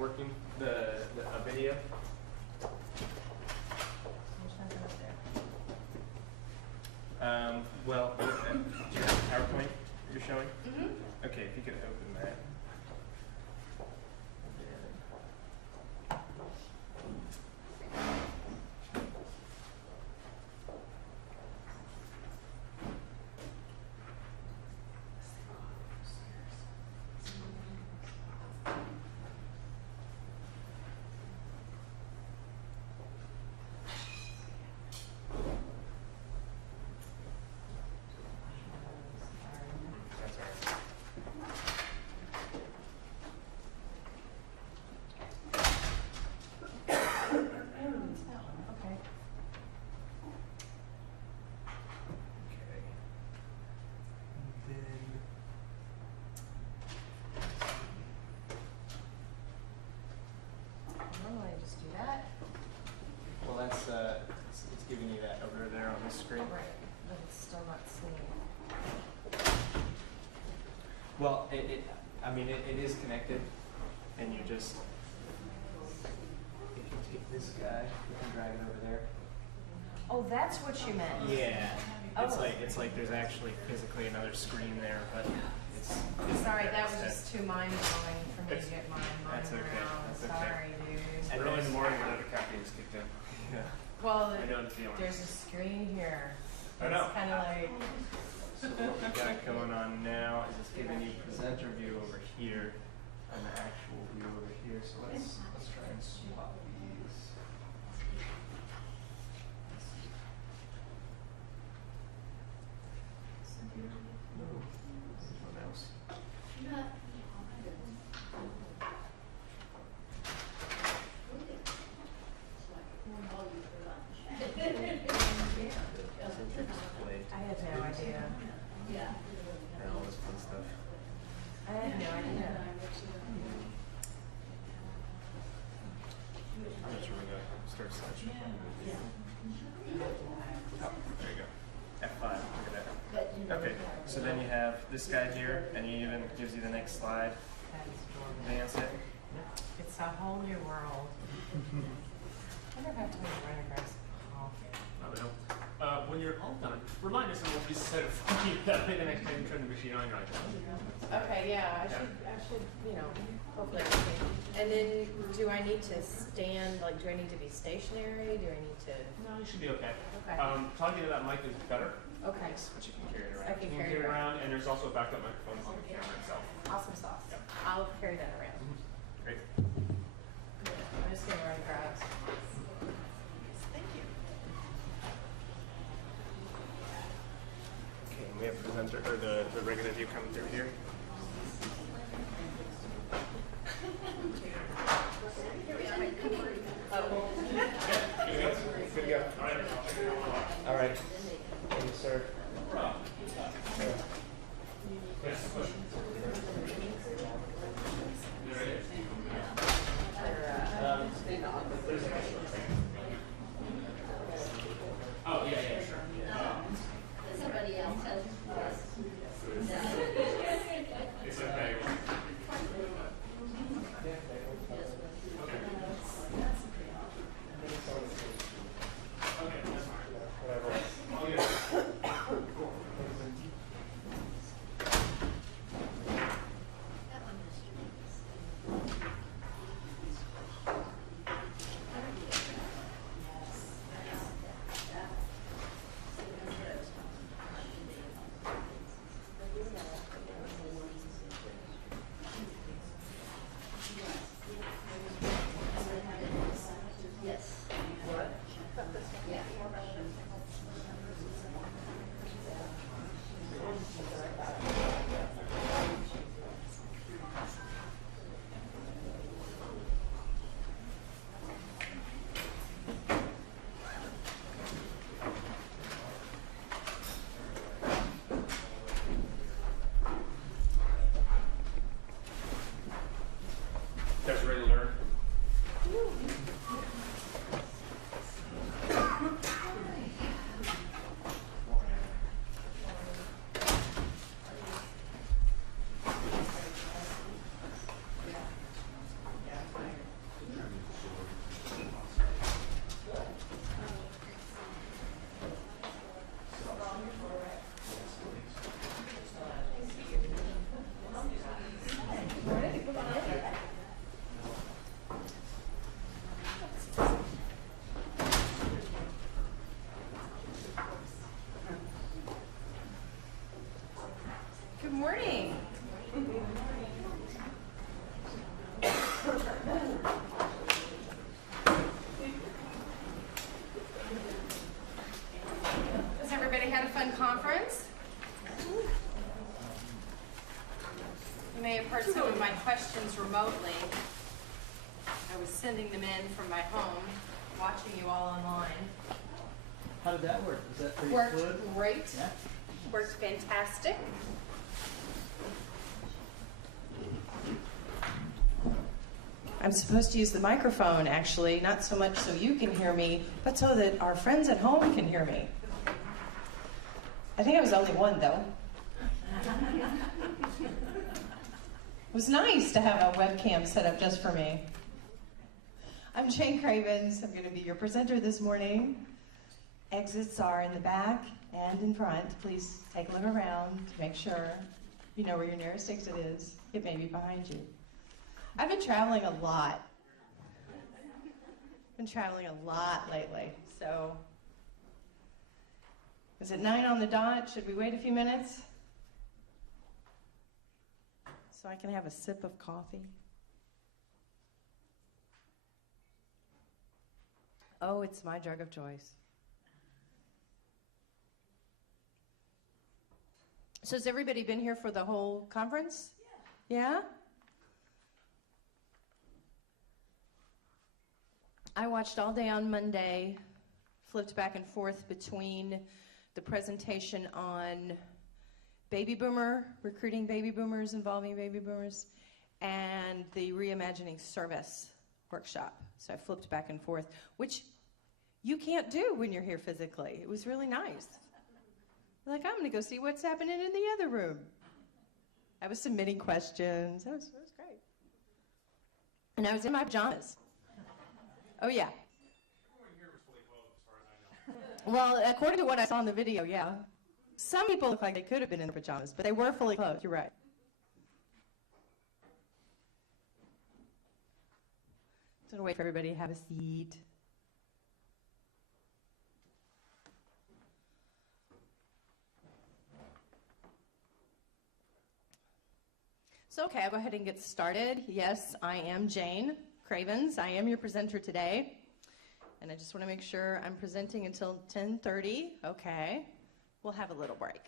working a video. Well, do you have a PowerPoint you're showing? Mm-hmm. Okay, if you could open that. It's giving you that over there on the screen. Right, but it's still not seeing. Well, I mean, it is connected, and you just, if you take this guy, you can drag it over there. Oh, that's what you meant. Yeah. Oh. It's like there's actually physically another screen there, but it's Sorry, that was just too mind-blowing for me to get my mind That's okay. around. That's okay. Sorry, dude. And early in the morning when the caffeine is kicked in. Yeah. Well, I know the feeling. there's a screen here. I know. It's kind of like. So what we got going on now is it's giving you presenter view over here and the actual view over here. So let's try and swap these. No, someone else. I had no idea. And all this fun stuff. I had no idea. I'm not sure we're going to start slideshow. Oh, there you go. F5, look at that. Okay, so then you have this guy here, and he even gives you the next slide. Advance it. It's a whole new world. I never have to make run across coffee. I don't know. When you're all done, remind us of what we said of you. That way the next time you turn the machine on, you're like, Okay, yeah, I should, you know, hopefully. And then, do I need to stand, like, do I need to be stationary? Do I need to? no, you should be okay. Okay. Talking to that mic is better. Okay. But you can carry it I around. can You can carry it around. and there's also a backup microphone on the camera itself. Awesome sauce. Yep. I'll carry that around. Great. I'm just gonna run across. Thank you. Okay, and we have presenter, or the regular view coming through here. Good to go. All right. Thank you, sir. Oh, yeah, sure. Somebody else has. may have heard some of my questions remotely. I was sending them in from my home, watching you all online. How did that work? Was that pretty Worked fluid? great. Yeah. Worked fantastic. I'm supposed to use the microphone, actually, not so much so you can hear me, but so that our friends at home can hear me. I think I was the only one, though. It was nice to have a webcam set up just for me. I'm Jayne Cravens. I'm going to be your presenter this morning. Exits are in the back and in front. Please take a look around to make sure you know where your nearest exit is. It may be behind you. I've been traveling a lot. Lately, so. Is it 9 on the dot? Should we wait a few minutes? So I can have a sip of coffee? Oh, it's my drug of choice. So has everybody been here for the whole conference? Yeah? I watched all day on Monday, flipped back and forth between the presentation on baby boomer, recruiting baby boomers, involving baby boomers, and the reimagining service workshop. So I flipped back and forth, which you can't do when you're here physically. It was really nice. Like, I'm going to go see what's happening in the other room. I was submitting questions. That was great. And I was in my pajamas. Oh, yeah. Everyone here was fully clothed, as far as I know. Well, according to what I saw in the video, yeah. Some people look like they could have been in their pajamas, but they were fully clothed. You're right. Just gonna wait for everybody to have a seat. So, okay, I'll go ahead and get started. Yes, I am Jayne Cravens. I am your presenter today. And I just want to make sure I'm presenting until 10:30. Okay. We'll have a little break.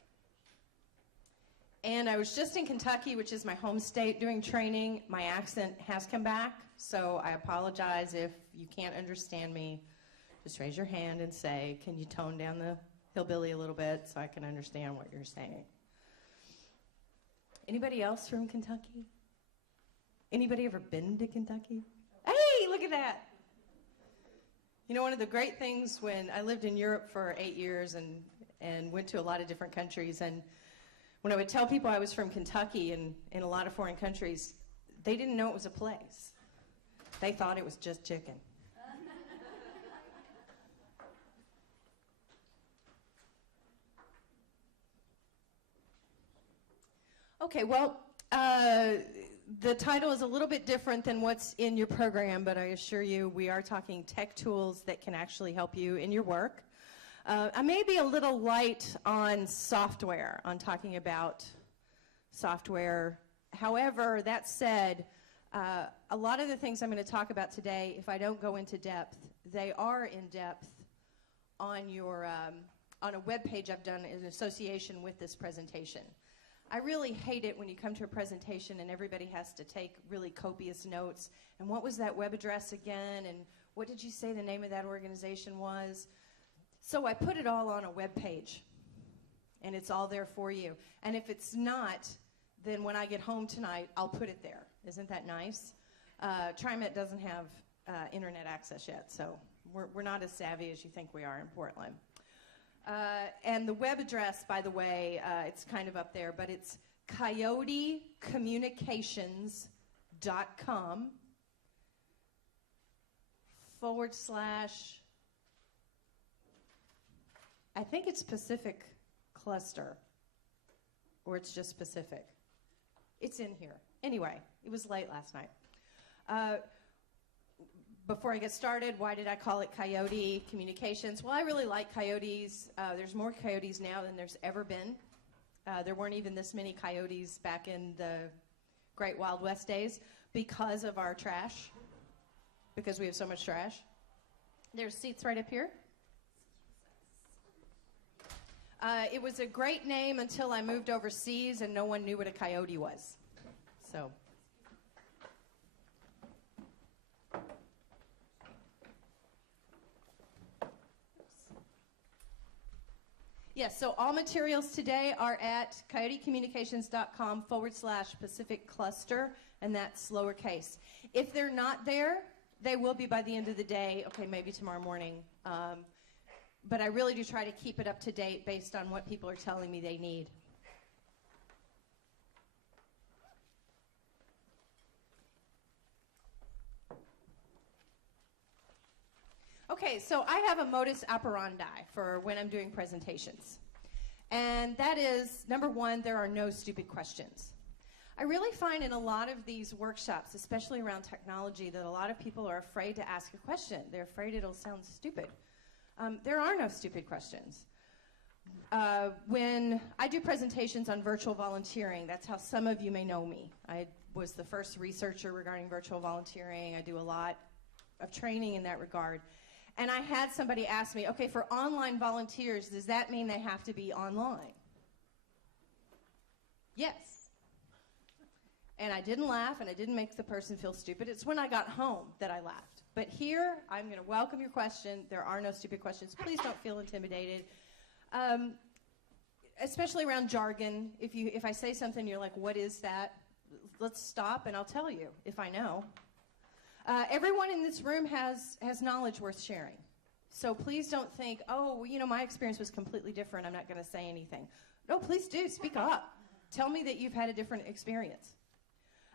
And I was just in Kentucky, which is my home state, doing training. My accent has come back, so I apologize if you can't understand me. Just raise your hand and say, can you tone down the hillbilly a little bit so I can understand what you're saying? Anybody else from Kentucky? Anybody ever been to Kentucky? Hey, look at that. You know, one of the great things when I lived in Europe for 8 years and went to a lot of different countries, and when I would tell people I was from Kentucky and in a lot of foreign countries, they didn't know it was a place. They thought it was just chicken. Okay, well, the title is a little bit different than what's in your program, but I assure you we are talking tech tools that can actually help you in your work. I may be a little light on software, on talking about software. However, that said, a lot of the things I'm going to talk about today, if I don't go into depth, they are in depth on your on a web page I've done in association with this presentation. I really hate it when you come to a presentation and everybody has to take really copious notes. And what was that web address again? And what did you say the name of that organization was? So I put it all on a web page, and it's all there for you. And if it's not, then when I get home tonight, I'll put it there. Isn't that nice? TriMet doesn't have internet access yet, so we're not as savvy as you think we are in Portland. And the web address, by the way, it's kind of up there, but it's coyotecommunications.com / I think it's Pacific Cluster, or it's just Pacific. It's in here. Anyway, it was late last night. Before I get started, why did I call it Coyote Communications? Well, I really like coyotes. There's more coyotes now than there's ever been. There weren't even this many coyotes back in the Great Wild West days because of our trash, because we have so much trash. There's seats right up here. It was a great name until I moved overseas and no one knew what a coyote was. So. Yes, so all materials today are at coyotecommunications.com/Pacific Cluster, and that's lowercase. If they're not there, they will be by the end of the day, okay, maybe tomorrow morning. But I really do try to keep it up to date based on what people are telling me they need. Okay, so I have a modus operandi for when I'm doing presentations. And that is, number one, there are no stupid questions. I really find in a lot of these workshops, especially around technology, that a lot of people are afraid to ask a question. They're afraid it'll sound stupid. There are no stupid questions. When I do presentations on virtual volunteering, that's how some of you may know me. I was the first researcher regarding virtual volunteering. I do a lot of training in that regard. And I had somebody ask me, okay, for online volunteers, does that mean they have to be online? Yes. And I didn't laugh, and I didn't make the person feel stupid. It's when I got home that I laughed. But here, I'm going to welcome your question. There are no stupid questions. Please don't feel intimidated. Especially around jargon. If I say something, you're like, what is that? Let's stop, and I'll tell you if I know. Everyone in this room has knowledge worth sharing. So please don't think, oh, well, you know, my experience was completely different. I'm not going to say anything. No, please do. Speak up. Tell me that you've had a different experience.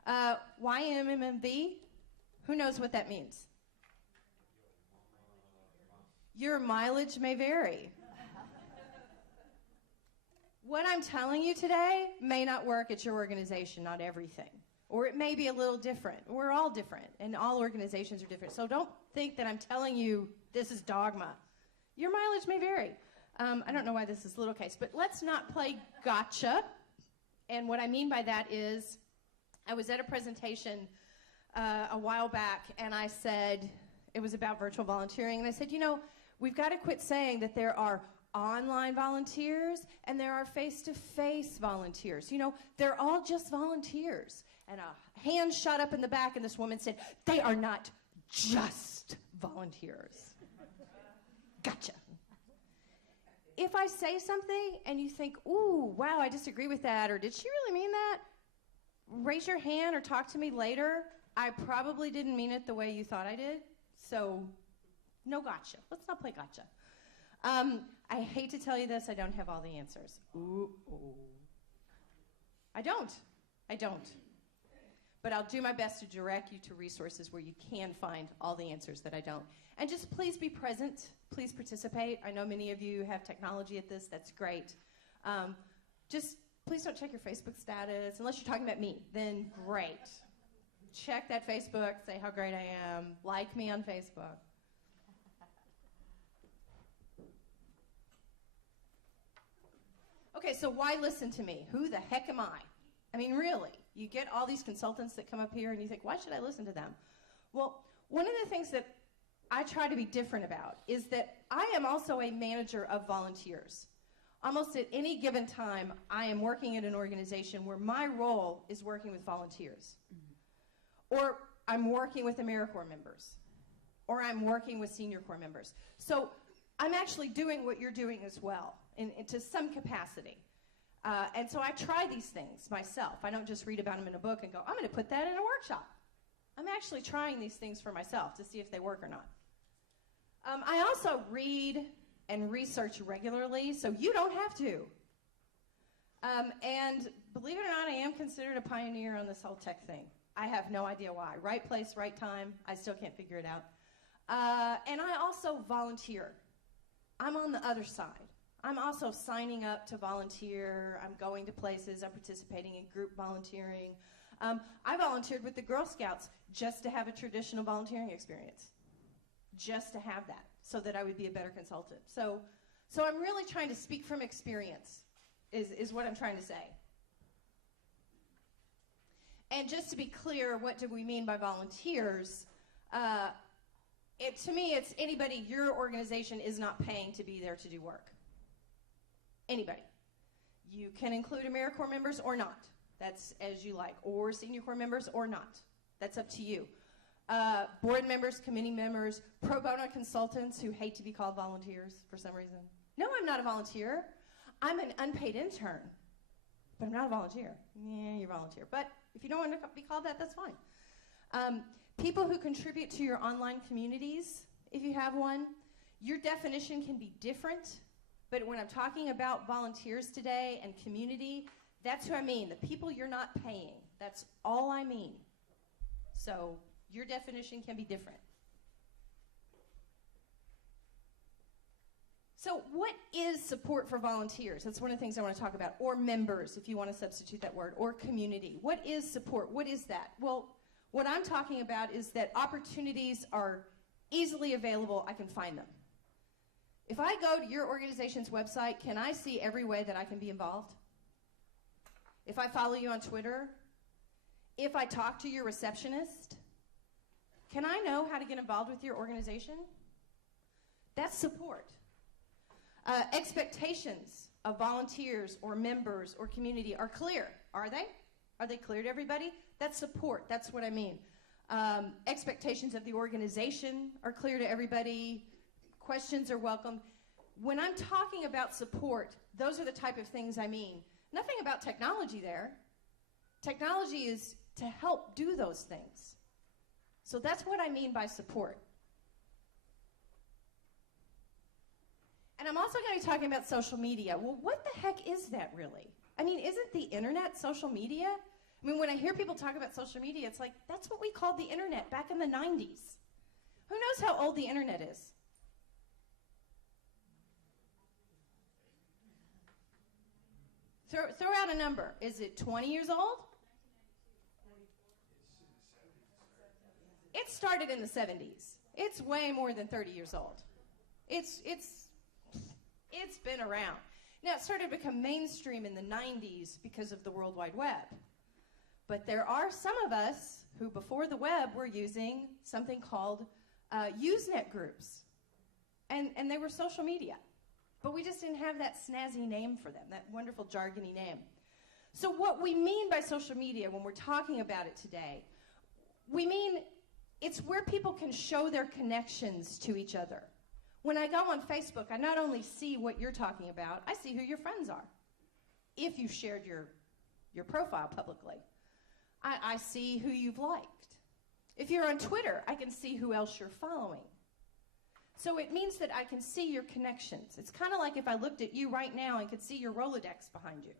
YMMV, who knows what that means? Your mileage may vary. What I'm telling you today may not work at your organization, not everything. Or it may be a little different. We're all different, and all organizations are different. So don't think that I'm telling you this is dogma. Your mileage may vary. I don't know why this is little case, but let's not play gotcha. And what I mean by that is, I was at a presentation a while back, and I said, it was about virtual volunteering, and I said, you know, we've got to quit saying that there are online volunteers and there are face-to-face volunteers. You know, they're all just volunteers. And a hand shot up in the back, and this woman said, they are not just volunteers. Gotcha. If I say something and you think, ooh, wow, I disagree with that, or did she really mean that? Raise your hand or talk to me later. I probably didn't mean it the way you thought I did, so no gotcha. Let's not play gotcha. I hate to tell you this, I don't have all the answers. Ooh. I don't. But I'll do my best to direct you to resources where you can find all the answers that I don't. And just please be present. Please participate. I know many of you have technology at this. That's great. Just please don't check your Facebook status. Unless you're talking about me, then great. Check that Facebook. Say how great I am. Like me on Facebook. Okay, so why listen to me? Who the heck am I? I mean, really, you get all these consultants that come up here and you think, why should I listen to them? Well, one of the things that I try to be different about is that I am also a manager of volunteers. Almost at any given time, I am working at an organization where my role is working with volunteers. Or I'm working with AmeriCorps members. Or I'm working with SeniorCorps members. So I'm actually doing what you're doing as well, to some capacity. And so I try these things myself. I don't just read about them in a book and go, I'm going to put that in a workshop. I'm actually trying these things for myself to see if they work or not. I also read and research regularly, so you don't have to. And believe it or not, I am considered a pioneer on this whole tech thing. I have no idea why. Right place, right time. I still can't figure it out. And I also volunteer. I'm on the other side. I'm also signing up to volunteer. I'm going to places. I'm participating in group volunteering. I volunteered with the Girl Scouts just to have a traditional volunteering experience. Just to have that, so that I would be a better consultant. So I'm really trying to speak from experience, is what I'm trying to say. And just to be clear, what do we mean by volunteers? To me, it's anybody your organization is not paying to be there to do work. Anybody. You can include AmeriCorps members or not. That's as you like, or SeniorCorps members or not. That's up to you. Board members, committee members, pro bono consultants who hate to be called volunteers for some reason. No, I'm not a volunteer. I'm an unpaid intern, but I'm not a volunteer. Yeah, you're a volunteer. But if you don't want to be called that, that's fine. People who contribute to your online communities, if you have one, your definition can be different, but when I'm talking about volunteers today and community, that's who I mean, the people you're not paying. That's all I mean. So your definition can be different. So what is support for volunteers? That's one of the things I want to talk about. Or members, if you want to substitute that word, or community. What is support? What is that? Well, what I'm talking about is that opportunities are easily available. I can find them. If I go to your organization's website, can I see every way that I can be involved? If I follow you on Twitter, if I talk to your receptionist, can I know how to get involved with your organization? That's support. Expectations of volunteers or members or community are clear. Are they? Are they clear to everybody? That's support. That's what I mean. Expectations of the organization are clear to everybody. Questions are welcome. When I'm talking about support, those are the type of things I mean. Nothing about technology there. Technology is to help do those things. So that's what I mean by support. And I'm also going to be talking about social media. Well, what the heck is that really? I mean, isn't the internet social media? I mean, when I hear people talk about social media, it's like, that's what we called the internet back in the 90s. Who knows how old the internet is? Throw out a number. Is it 20 years old? It started in the 70s. It's way more than 30 years old. It's been around. Now, it started to become mainstream in the 90s because of the World Wide Web. But there are some of us who, before the web, were using something called Usenet groups. And they were social media. But we just didn't have that snazzy name for them, that wonderful jargony name. So what we mean by social media when we're talking about it today, we mean it's where people can show their connections to each other. When I go on Facebook, I not only see what you're talking about, I see who your friends are, if you shared your profile publicly. I see who you've liked. If you're on Twitter, I can see who else you're following. So it means that I can see your connections. It's kind of like if I looked at you right now and could see your Rolodex behind you.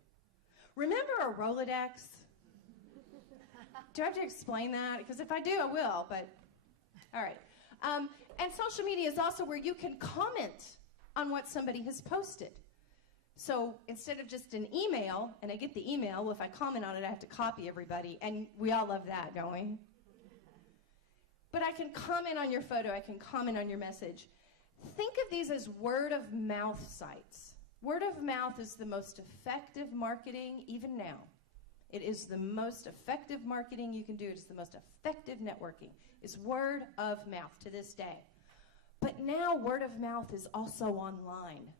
Remember a Rolodex? Do I have to explain that? Because if I do, I will, but all right. And social media is also where you can comment on what somebody has posted. So instead of just an email, and I get the email, well, if I comment on it, I have to copy everybody, and we all love that, don't we? But I can comment on your photo, I can comment on your message. Think of these as word-of-mouth sites. Word of mouth is the most effective marketing even now. It is the most effective marketing you can do. It is the most effective networking. It's word of mouth to this day. But now word of mouth is also online.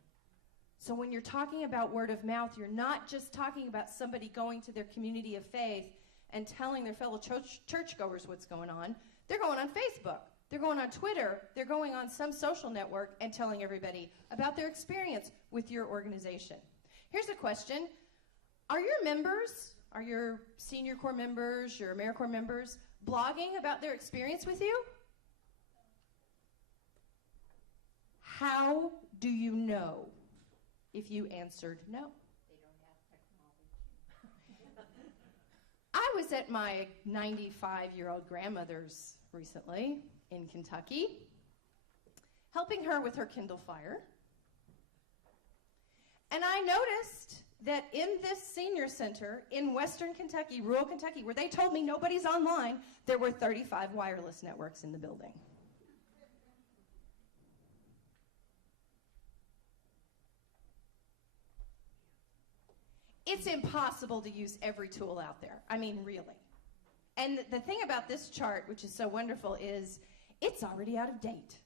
So when you're talking about word of mouth, you're not just talking about somebody going to their community of faith and telling their fellow churchgoers what's going on. They're going on Facebook. They're going on Twitter. They're going on some social network and telling everybody about their experience with your organization. Here's a question. Are your members, are your SeniorCorps members, your AmeriCorps members, blogging about their experience with you? How do you know if you answered no? They don't have technology. I was at my 95-year-old grandmother's recently in Kentucky, helping her with her Kindle Fire. And I noticed that in this senior center in western Kentucky, rural Kentucky, where they told me nobody's online, there were 35 wireless networks in the building. It's impossible to use every tool out there. I mean, really. And the thing about this chart, which is so wonderful, is it's already out of date.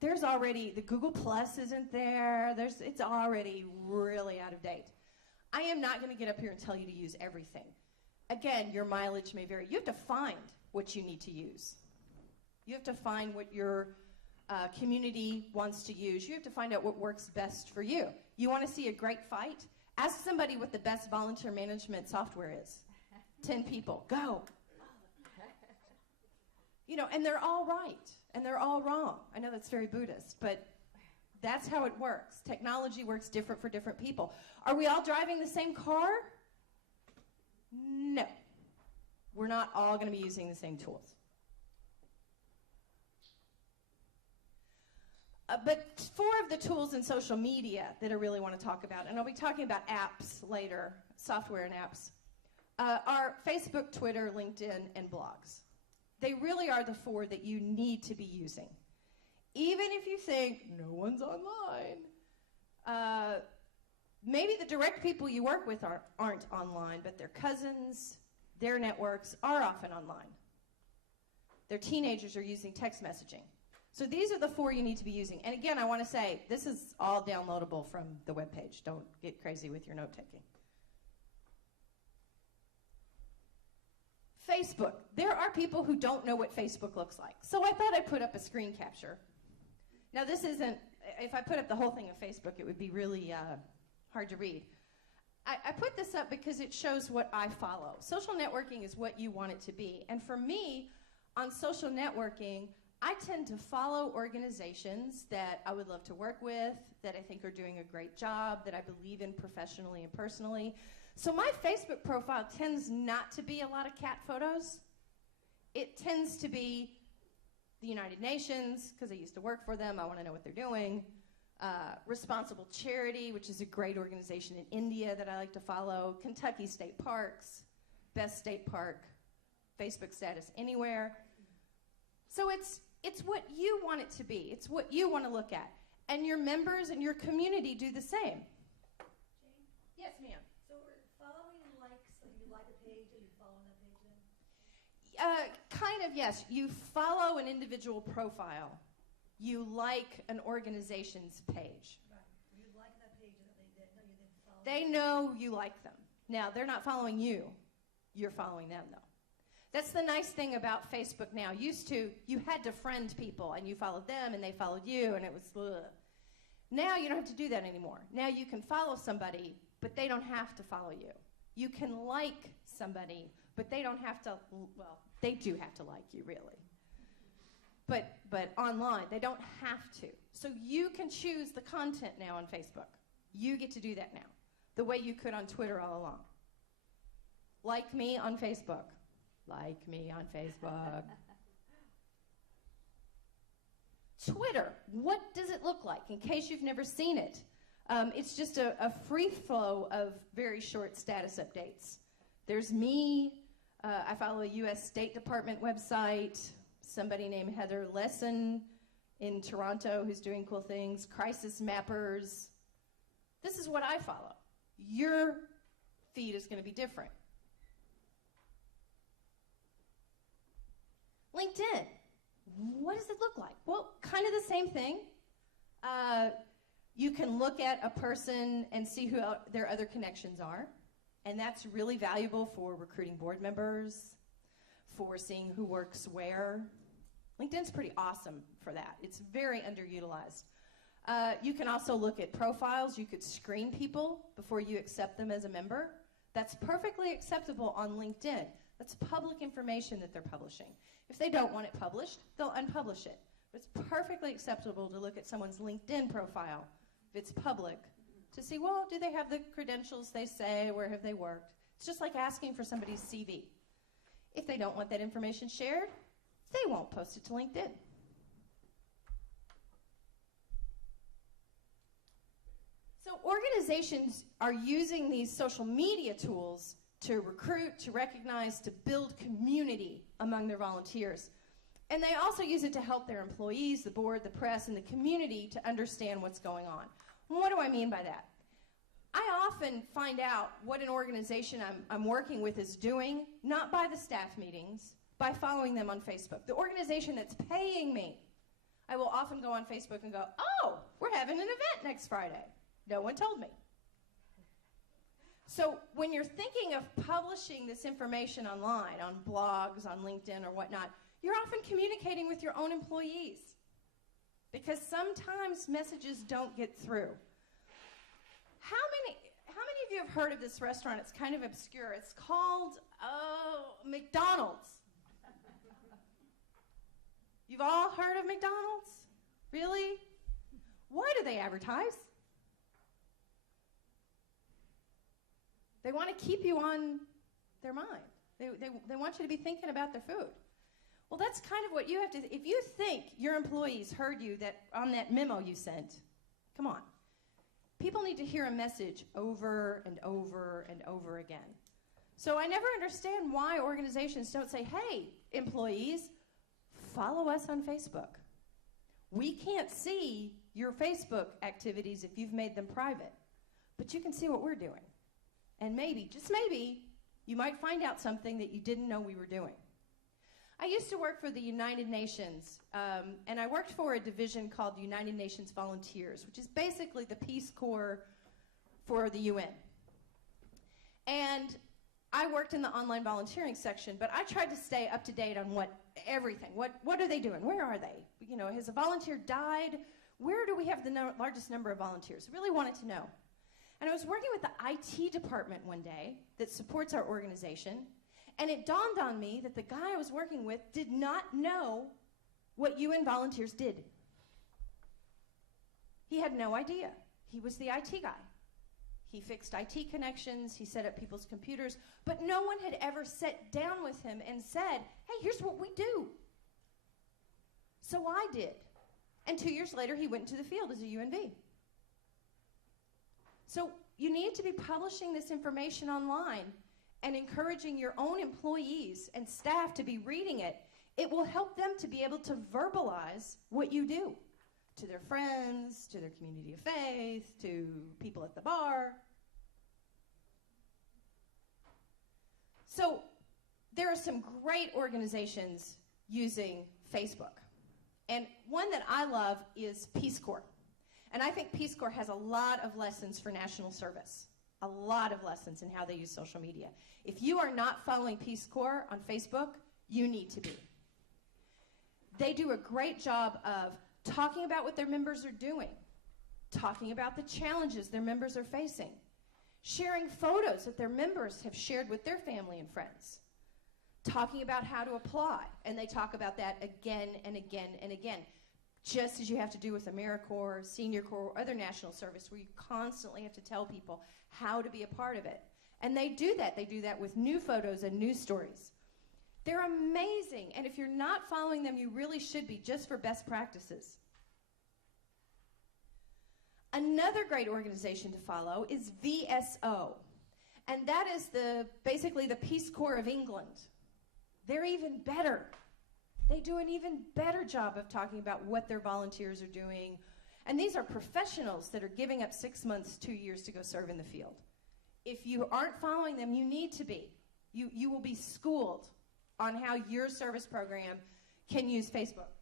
There's already, the Google Plus isn't there. It's already really out of date. I am not going to get up here and tell you to use everything. Again, your mileage may vary. You have to find what you need to use. You have to find what your community wants to use. You have to find out what works best for you. You want to see a great fight? Ask somebody what the best volunteer management software is. 10 people. Go. You know, and they're all right, and they're all wrong. I know that's very Buddhist, but that's how it works. Technology works different for different people. Are we all driving the same car? No. We're not all going to be using the same tools. But 4 of the tools in social media that I really want to talk about, and I'll be talking about apps later, software and apps, are Facebook, Twitter, LinkedIn, and blogs. They really are the 4 that you need to be using. Even if you think, no one's online, maybe the direct people you work with aren't online, but their cousins, their networks are often online. Their teenagers are using text messaging. So these are the 4 you need to be using. And again, I want to say, this is all downloadable from the webpage. Don't get crazy with your note-taking. Facebook. There are people who don't know what Facebook looks like. So I thought I'd put up a screen capture. Now this isn't, if I put up the whole thing of Facebook, it would be really hard to read. I put this up because it shows what I follow. Social networking is what you want it to be. And for me, on social networking, I tend to follow organizations that I would love to work with, that I think are doing a great job, that I believe in professionally and personally. So my Facebook profile tends not to be a lot of cat photos. It tends to be the United Nations, because I used to work for them, I want to know what they're doing. Responsible Charity, which is a great organization in India that I like to follow. Kentucky State Parks, best state park, Facebook status anywhere. So it's what you want it to be. It's what you want to look at. And your members and your community do the same. Jayne? Yes, ma'am. So we're following likes, so you like a page and you follow that page then? Kind of, yes. You follow an individual profile. You like an organization's page. Right. You like that page and they know you didn't follow They know you like them. Now, they're not following you. You're following them, though. That's the nice thing about Facebook now. Used to, you had to friend people, and you followed them, and they followed you, and it was ugh. Now you don't have to do that anymore. Now you can follow somebody, but they don't have to follow you. You can like somebody, but they don't have to, well, they do have to like you, really. But online, they don't have to. So you can choose the content now on Facebook. You get to do that now, the way you could on Twitter all along. Like me on Facebook. Like me on Facebook. Twitter, what does it look like? In case you've never seen it, it's just a free flow of very short status updates. There's me. I follow a U.S. State Department website. Somebody named Heather Lesson in Toronto who's doing cool things. Crisis mappers. This is what I follow. Your feed is going to be different. LinkedIn. What does it look like? Well, kind of the same thing. You can look at a person and see who their other connections are. And that's really valuable for recruiting board members, for seeing who works where. LinkedIn's pretty awesome for that. It's very underutilized. You can also look at profiles. You could screen people before you accept them as a member. That's perfectly acceptable on LinkedIn. That's public information that they're publishing. If they don't want it published, they'll unpublish it. But it's perfectly acceptable to look at someone's LinkedIn profile, if it's public, to see, well, do they have the credentials they say? Where have they worked? It's just like asking for somebody's CV. If they don't want that information shared, they won't post it to LinkedIn. So organizations are using these social media tools to recruit, to recognize, to build community among their volunteers. And they also use it to help their employees, the board, the press, and the community to understand what's going on. What do I mean by that? I often find out what an organization I'm working with is doing, not by the staff meetings, by following them on Facebook. The organization that's paying me, I will often go on Facebook and go, oh, we're having an event next Friday. No one told me. So when you're thinking of publishing this information online, on blogs, on LinkedIn or whatnot, you're often communicating with your own employees because sometimes messages don't get through. How many of you have heard of this restaurant? It's kind of obscure. It's called McDonald's. You've all heard of McDonald's? Really? Why do they advertise? They want to keep you on their mind. They want you to be thinking about their food. Well, that's kind of what you have to, if you think your employees heard you that on that memo you sent, come on. People need to hear a message over and over and over again. So I never understand why organizations don't say, hey, employees, follow us on Facebook. We can't see your Facebook activities if you've made them private, but you can see what we're doing. And maybe, just maybe, you might find out something that you didn't know we were doing. I used to work for the United Nations, and I worked for a division called United Nations Volunteers, which is basically the Peace Corps for the UN. And I worked in the online volunteering section, but I tried to stay up to date on everything. What are they doing? Where are they? You know, has a volunteer died? Where do we have the largest number of volunteers? I really wanted to know. And I was working with the IT department one day that supports our organization, and it dawned on me that the guy I was working with did not know what UN volunteers did. He had no idea. He was the IT guy. He fixed IT connections, he set up people's computers, but no one had ever sat down with him and said, hey, here's what we do. So I did. And 2 years later, he went into the field as a UNV. So you need to be publishing this information online and encouraging your own employees and staff to be reading it. It will help them to be able to verbalize what you do to their friends, to their community of faith, to people at the bar. So there are some great organizations using Facebook. And one that I love is Peace Corps. And I think Peace Corps has a lot of lessons for national service, a lot of lessons in how they use social media. If you are not following Peace Corps on Facebook, you need to be. They do a great job of talking about what their members are doing, talking about the challenges their members are facing, sharing photos that their members have shared with their family and friends, talking about how to apply, and they talk about that again and again and again, just as you have to do with AmeriCorps, SeniorCorps, or other national service, where you constantly have to tell people how to be a part of it. And they do that. They do that with new photos and news stories. They're amazing, and if you're not following them, you really should be, just for best practices. Another great organization to follow is VSO, and that is basically the Peace Corps of England. They're even better. They do an even better job of talking about what their volunteers are doing, and these are professionals that are giving up 6 months, 2 years to go serve in the field. If you aren't following them, you need to be. You will be schooled on how your service program can use Facebook.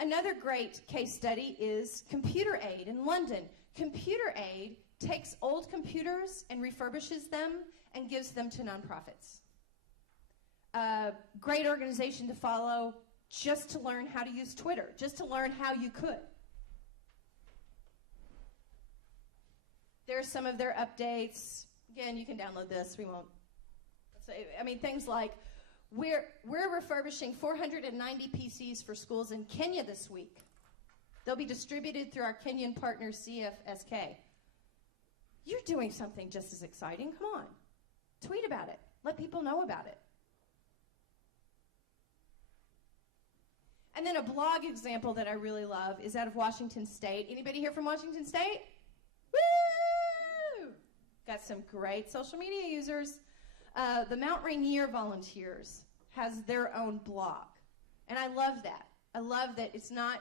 Another great case study is Computer Aid in London. Computer Aid takes old computers and refurbishes them and gives them to nonprofits. Great organization to follow, just to learn how to use Twitter, just to learn how you could. There's some of their updates. Again, you can download this. We won't say, I mean, things like, we're refurbishing 490 PCs for schools in Kenya this week. They'll be distributed through our Kenyan partner, CFSK. You're doing something just as exciting. Come on. Tweet about it. Let people know about it. And then a blog example that I really love is out of Washington State. Anybody here from Washington State? Woo! Got some great social media users. The Mount Rainier Volunteers has their own blog. And I love that. I love that it's not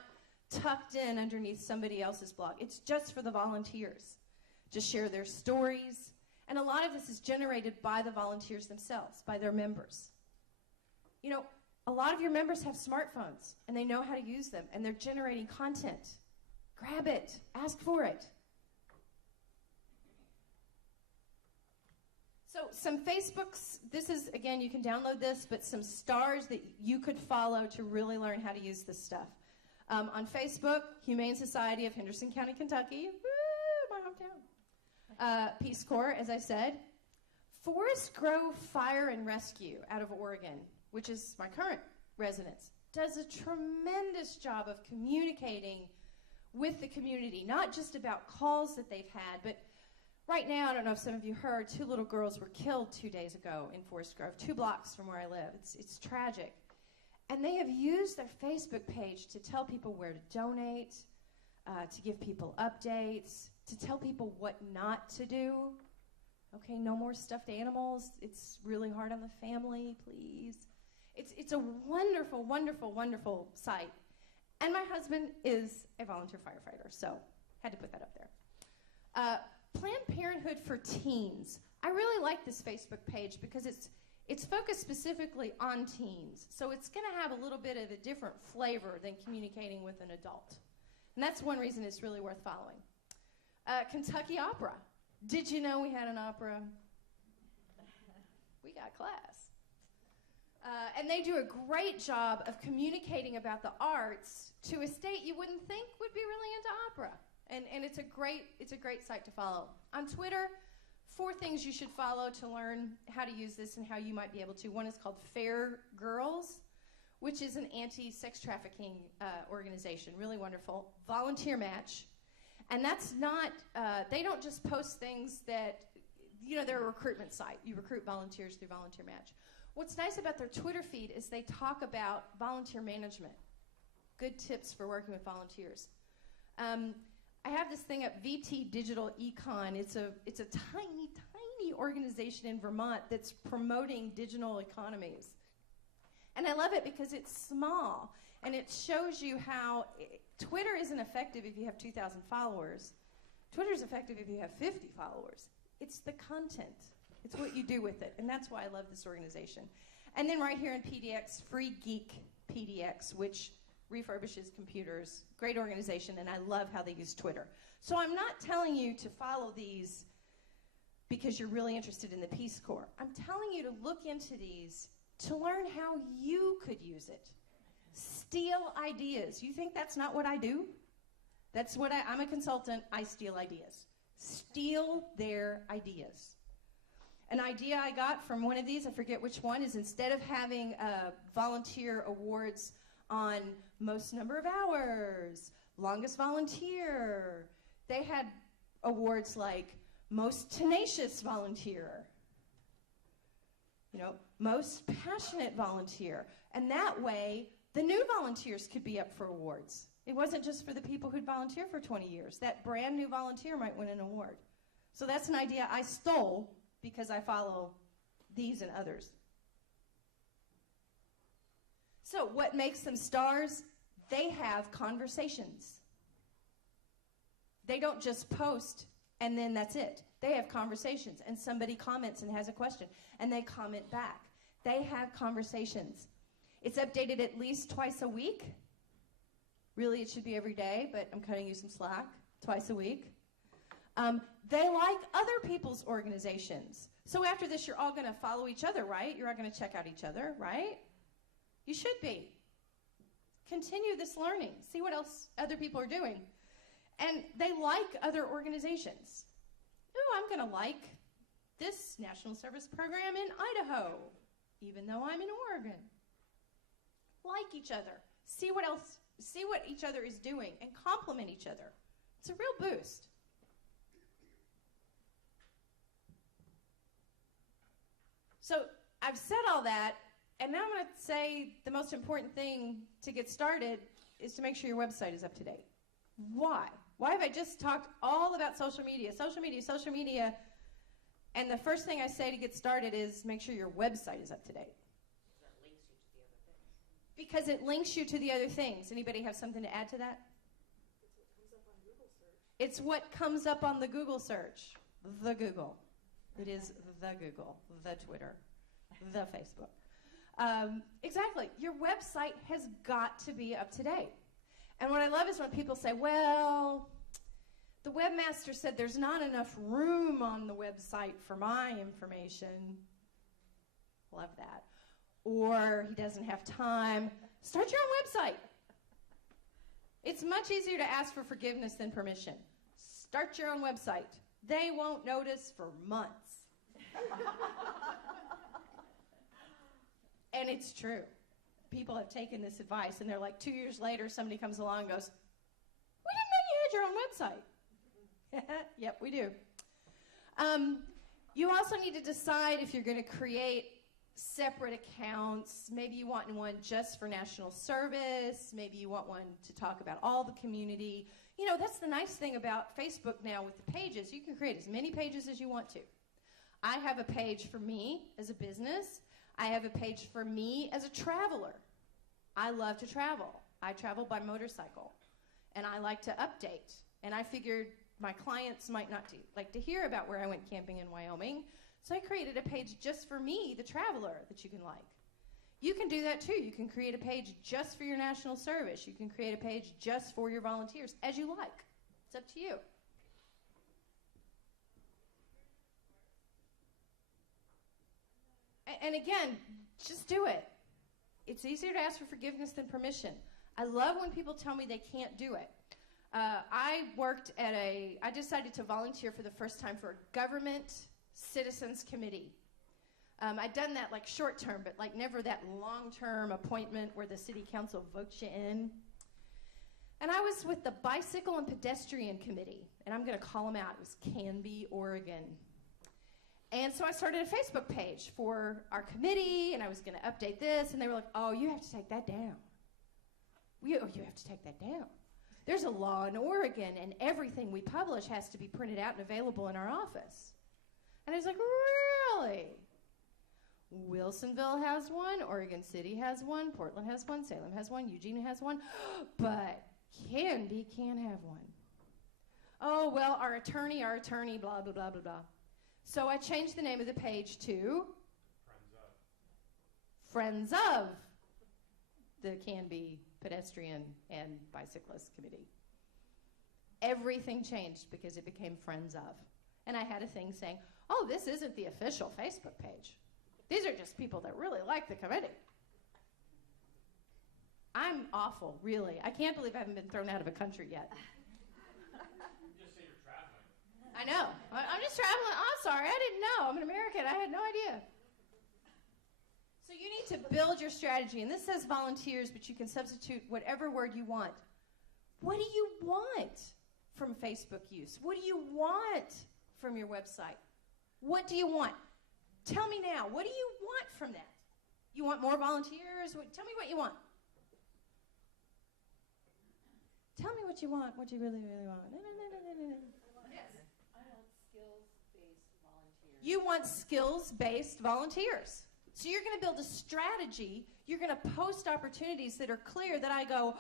tucked in underneath somebody else's blog. It's just for the volunteers. Just share their stories. And a lot of this is generated by the volunteers themselves, by their members. You know, a lot of your members have smartphones, and they know how to use them, and they're generating content. Grab it. Ask for it. some Facebooks, this is, again, you can download this, but some stars that you could follow to really learn how to use this stuff. On Facebook, Humane Society of Henderson County, Kentucky, woo, my hometown. Peace Corps, as I said. Forest Grove Fire and Rescue out of Oregon, which is my current residence, does a tremendous job of communicating with the community, not just about calls that they've had, but right now, I don't know if some of you heard, 2 little girls were killed 2 days ago in Forest Grove, 2 blocks from where I live. It's tragic. And they have used their Facebook page to tell people where to donate, to give people updates, to tell people what not to do. Okay, no more stuffed animals. It's really hard on the family, please. It's a wonderful, wonderful, wonderful site. And my husband is a volunteer firefighter, so had to put that up there. Planned Parenthood for Teens. I really like this Facebook page because it's focused specifically on teens. So it's going to have a little bit of a different flavor than communicating with an adult. And that's one reason it's really worth following. Kentucky Opera. Did you know we had an opera? We got class. And they do a great job of communicating about the arts to a state you wouldn't think would be really into opera. And it's a great site to follow. On Twitter, 4 things you should follow to learn how to use this and how you might be able to. One is called Fair Girls, which is an anti-sex trafficking organization, really wonderful. Volunteer Match. And that's not, they don't just post things that, they're a recruitment site. You recruit volunteers through Volunteer Match. What's nice about their Twitter feed is they talk about volunteer management. Good tips for working with volunteers. I have this thing up, VT Digital Econ. It's a tiny, tiny organization in Vermont that's promoting digital economies. And I love it because it's small, and it shows you how Twitter isn't effective if you have 2,000 followers. Twitter's effective if you have 50 followers. It's the content. It's what you do with it, and that's why I love this organization. And then right here in PDX, Free Geek PDX, which refurbishes computers. Great organization, and I love how they use Twitter. So I'm not telling you to follow these because you're really interested in the Peace Corps. I'm telling you to look into these to learn how you could use it. Steal ideas. You think that's not what I do? That's what I'm a consultant. I steal ideas. Steal their ideas. An idea I got from one of these, I forget which one, is instead of having volunteer awards on most number of hours, longest volunteer, they had awards like most tenacious volunteer, most passionate volunteer. And that way, the new volunteers could be up for awards. It wasn't just for the people who'd volunteered for 20 years. That brand new volunteer might win an award. So that's an idea I stole because I follow these and others. So what makes them stars? They have conversations. They don't just post and then that's it. They have conversations, and somebody comments and has a question, and they comment back. They have conversations. It's updated at least twice a week. Really, it should be every day, but I'm cutting you some slack. Twice a week. They like other people's organizations. So after this, you're all going to follow each other, right? You're all going to check out each other, right? You should be. Continue this learning. See what else other people are doing. And they like other organizations. Oh, I'm going to like this National Service Program in Idaho, even though I'm in Oregon. Like each other. See what each other is doing and compliment each other. It's a real boost. So I've said all that, and now I'm going to say the most important thing to get started is to make sure your website is up to date. Why? Why have I just talked all about social media, and the first thing I say to get started is make sure your website is up to date. Because it links you to the other things. Anybody have something to add to that? It's what comes up on the Google search. The Google. It is the Google, the Twitter, the Facebook. Exactly. Your website has got to be up to date. And what I love is when people say, well, The webmaster said there's not enough room on the website for my information. Love that. Or he doesn't have time. Start your own website. It's much easier to ask for forgiveness than permission. Start your own website. They won't notice for months. And it's true. People have taken this advice, and they're like, 2 years later, somebody comes along and goes, we didn't know you had your own website. Yep, we do. You also need to decide if you're going to create separate accounts. Maybe you want one just for national service. Maybe you want one to talk about all the community. You know, that's the nice thing about Facebook now with the pages. You can create as many pages as you want to. I have a page for me as a business. I have a page for me as a traveler. I love to travel. I travel by motorcycle, and I like to update. And I figured my clients might not like to hear about where I went camping in Wyoming, so I created a page just for me, the traveler, that you can like. You can do that too. You can create a page just for your national service. You can create a page just for your volunteers, as you like. It's up to you. And again, just do it. It's easier to ask for forgiveness than permission. I love when people tell me they can't do it. I decided to volunteer for the first time for a government citizens committee. I'd done that like short term, but like never that long-term appointment where the city council votes you in. And I was with the bicycle and pedestrian committee, and I'm going to call them out. It was Canby, Oregon. And so I started a Facebook page for our committee, and I was going to update this, and they were like, oh, you have to take that down. You have to take that down. There's a law in Oregon, and everything we publish has to be printed out and available in our office. And I was like, really? Wilsonville has one, Oregon City has one, Portland has one, Salem has one, Eugene has one, but Canby can't have one. Oh, well, our attorney, blah, blah, blah, blah, blah. So I changed the name of the page to Friends of the Canby Pedestrian and Bicyclist Committee. Everything changed because it became Friends of. And I had a thing saying, oh, this isn't the official Facebook page. These are just people that really like the committee. I'm awful, really. I can't believe I haven't been thrown out of a country yet. Just say you're traveling. I know. I'm just traveling. I'm sorry. I didn't know. I'm an American. I had no idea. So you need to build your strategy. And this says volunteers, but you can substitute whatever word you want. What do you want from Facebook use? What do you want from your website? What do you want? Tell me now. What do you want from that? You want more volunteers? Tell me what you want. Tell me what you want, what you really, really want. Yes. I want skills-based volunteers. You want skills-based volunteers. So you're going to build a strategy. You're going to post opportunities that are clear that I go,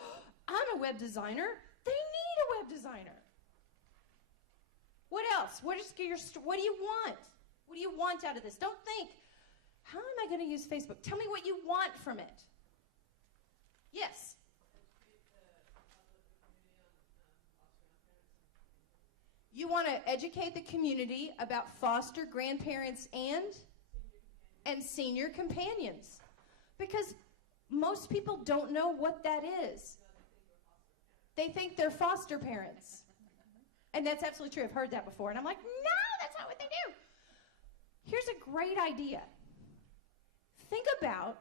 I'm a web designer. They need a web designer. What else? What do you want? What do you want out of this? Don't think, how am I going to use Facebook? Tell me what you want from it. Yes. You want to educate the community about foster grandparents and senior companions. Because most people don't know what that is. They think they're foster parents. And that's absolutely true. I've heard that before. And I'm like, no, that's not what they do. Here's a great idea. Think about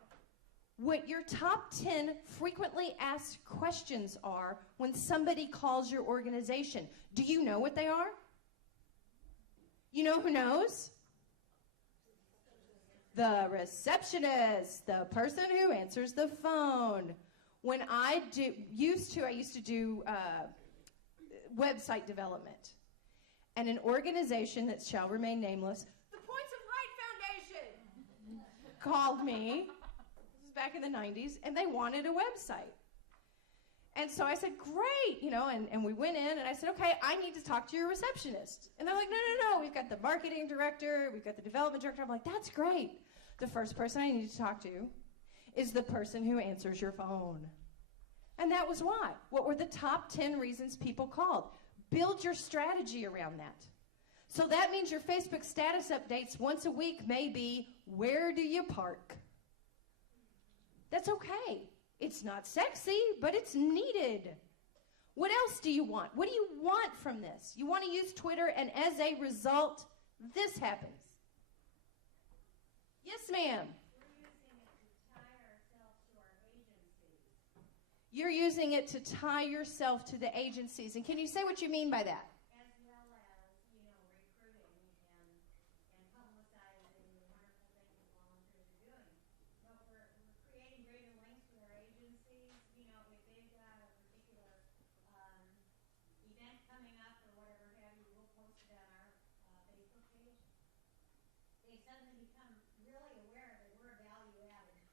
what your top 10 frequently asked questions are when somebody calls your organization. Do you know what they are? You know who knows? The receptionist, the person who answers the phone. When I used to do website development, and an organization that shall remain nameless, the Points of Light Foundation, called me. This was back in the 90s, and they wanted a website. And so I said, great, and we went in, and I said, okay, I need to talk to your receptionist. And they're like, no, we've got the marketing director, we've got the development director. I'm like, that's great. The first person I need to talk to is the person who answers your phone. And that was why. What were the top 10 reasons people called? Build your strategy around that. So that means your Facebook status updates once a week may be, where do you park? That's okay. It's not sexy, but it's needed. What else do you want? What do you want from this? You want to use Twitter, and as a result, this happens. Yes, ma'am. You're using it to tie yourself to the agencies. And can you say what you mean by that? As well as, recruiting and publicizing the wonderful things that volunteers are doing. We're creating greater links with our agencies. If they've got a particular event coming up or whatever have you, we'll post it on our Facebook page. They suddenly become really aware that we're value added.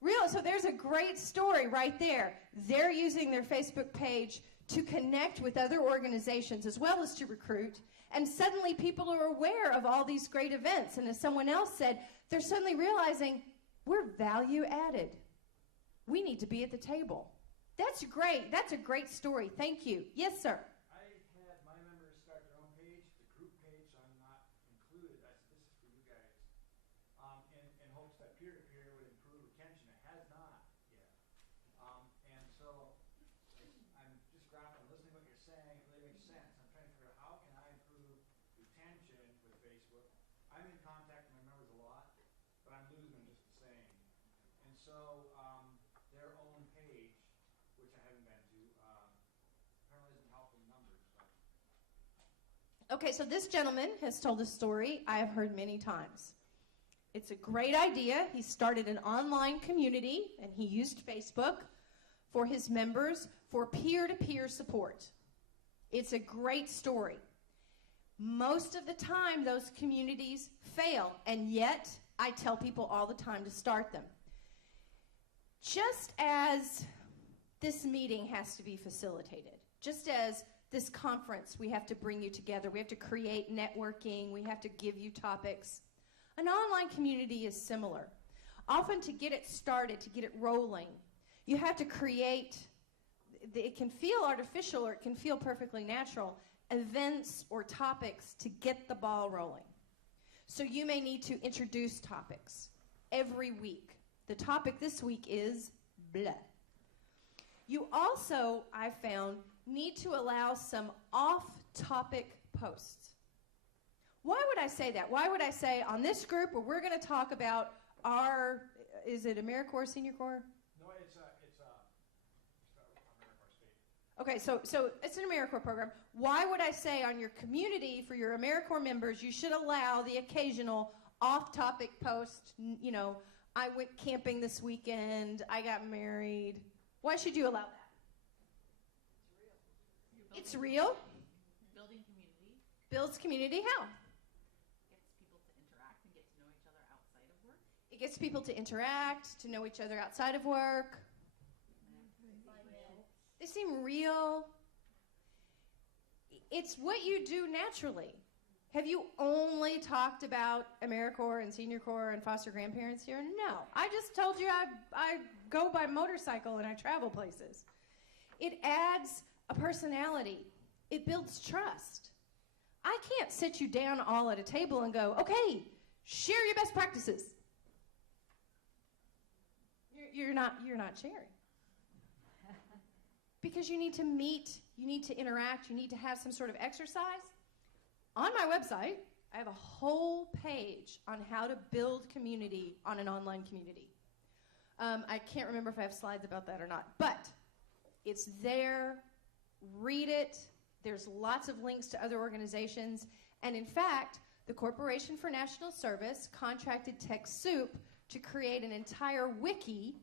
Real, so there's a great story right there. They're using their Facebook page to connect with other organizations as well as to recruit, and suddenly people are aware of all these great events. And as someone else said, they're suddenly realizing we're value added. We need to be at the table. That's great. That's a great story. Thank you. Yes, sir. I had my members start their own page, the group page, so I'm not included. I said, this is for you guys, in hopes that peer-to-peer would improve retention. It has not yet. And so I'm just grappling, listening to what you're saying. It really makes sense. I'm trying to figure out how can I improve retention with Facebook. I'm in contact with my members a lot, but I'm losing them just the same. And so their own page, which I haven't been to, apparently isn't helping numbers. But. Okay, so this gentleman has told a story I have heard many times. It's a great idea. He started an online community, and he used Facebook for his members for peer-to-peer support. It's a great story. Most of the time, those communities fail, and yet I tell people all the time to start them. Just as this meeting has to be facilitated, just as this conference, we have to bring you together, we have to create networking, we have to give you topics. An online community is similar. Often to get it started, to get it rolling, you have to create, it can feel artificial or it can feel perfectly natural, events or topics to get the ball rolling. So you may need to introduce topics every week. The topic this week is blah. You also, I found, need to allow some off-topic posts. Why would I say that? Why would I say on this group where we're going to talk about our, is it AmeriCorps, SeniorCorps? No, it's AmeriCorps State. Okay, so it's an AmeriCorps program. Why would I say on your community, for your AmeriCorps members, you should allow the occasional off-topic post, I went camping this weekend, I got married. Why should you allow that? It's real. Building community. Builds community. How? Gets people to interact and get to know each other outside of work. It gets people to interact, to know each other outside of work. They seem real. It's what you do naturally. Have you only talked about AmeriCorps and SeniorCorps and foster grandparents here? No. I just told you I go by motorcycle and I travel places. It adds a personality. It builds trust. I can't sit you down all at a table and go, okay, share your best practices. You're not sharing. Because you need to meet, you need to interact, you need to have some sort of exercise. On my website, I have a whole page on how to build community on an online community. I can't remember if I have slides about that or not, but it's there. Read it. There's lots of links to other organizations. And in fact, the Corporation for National Service contracted TechSoup to create an entire wiki,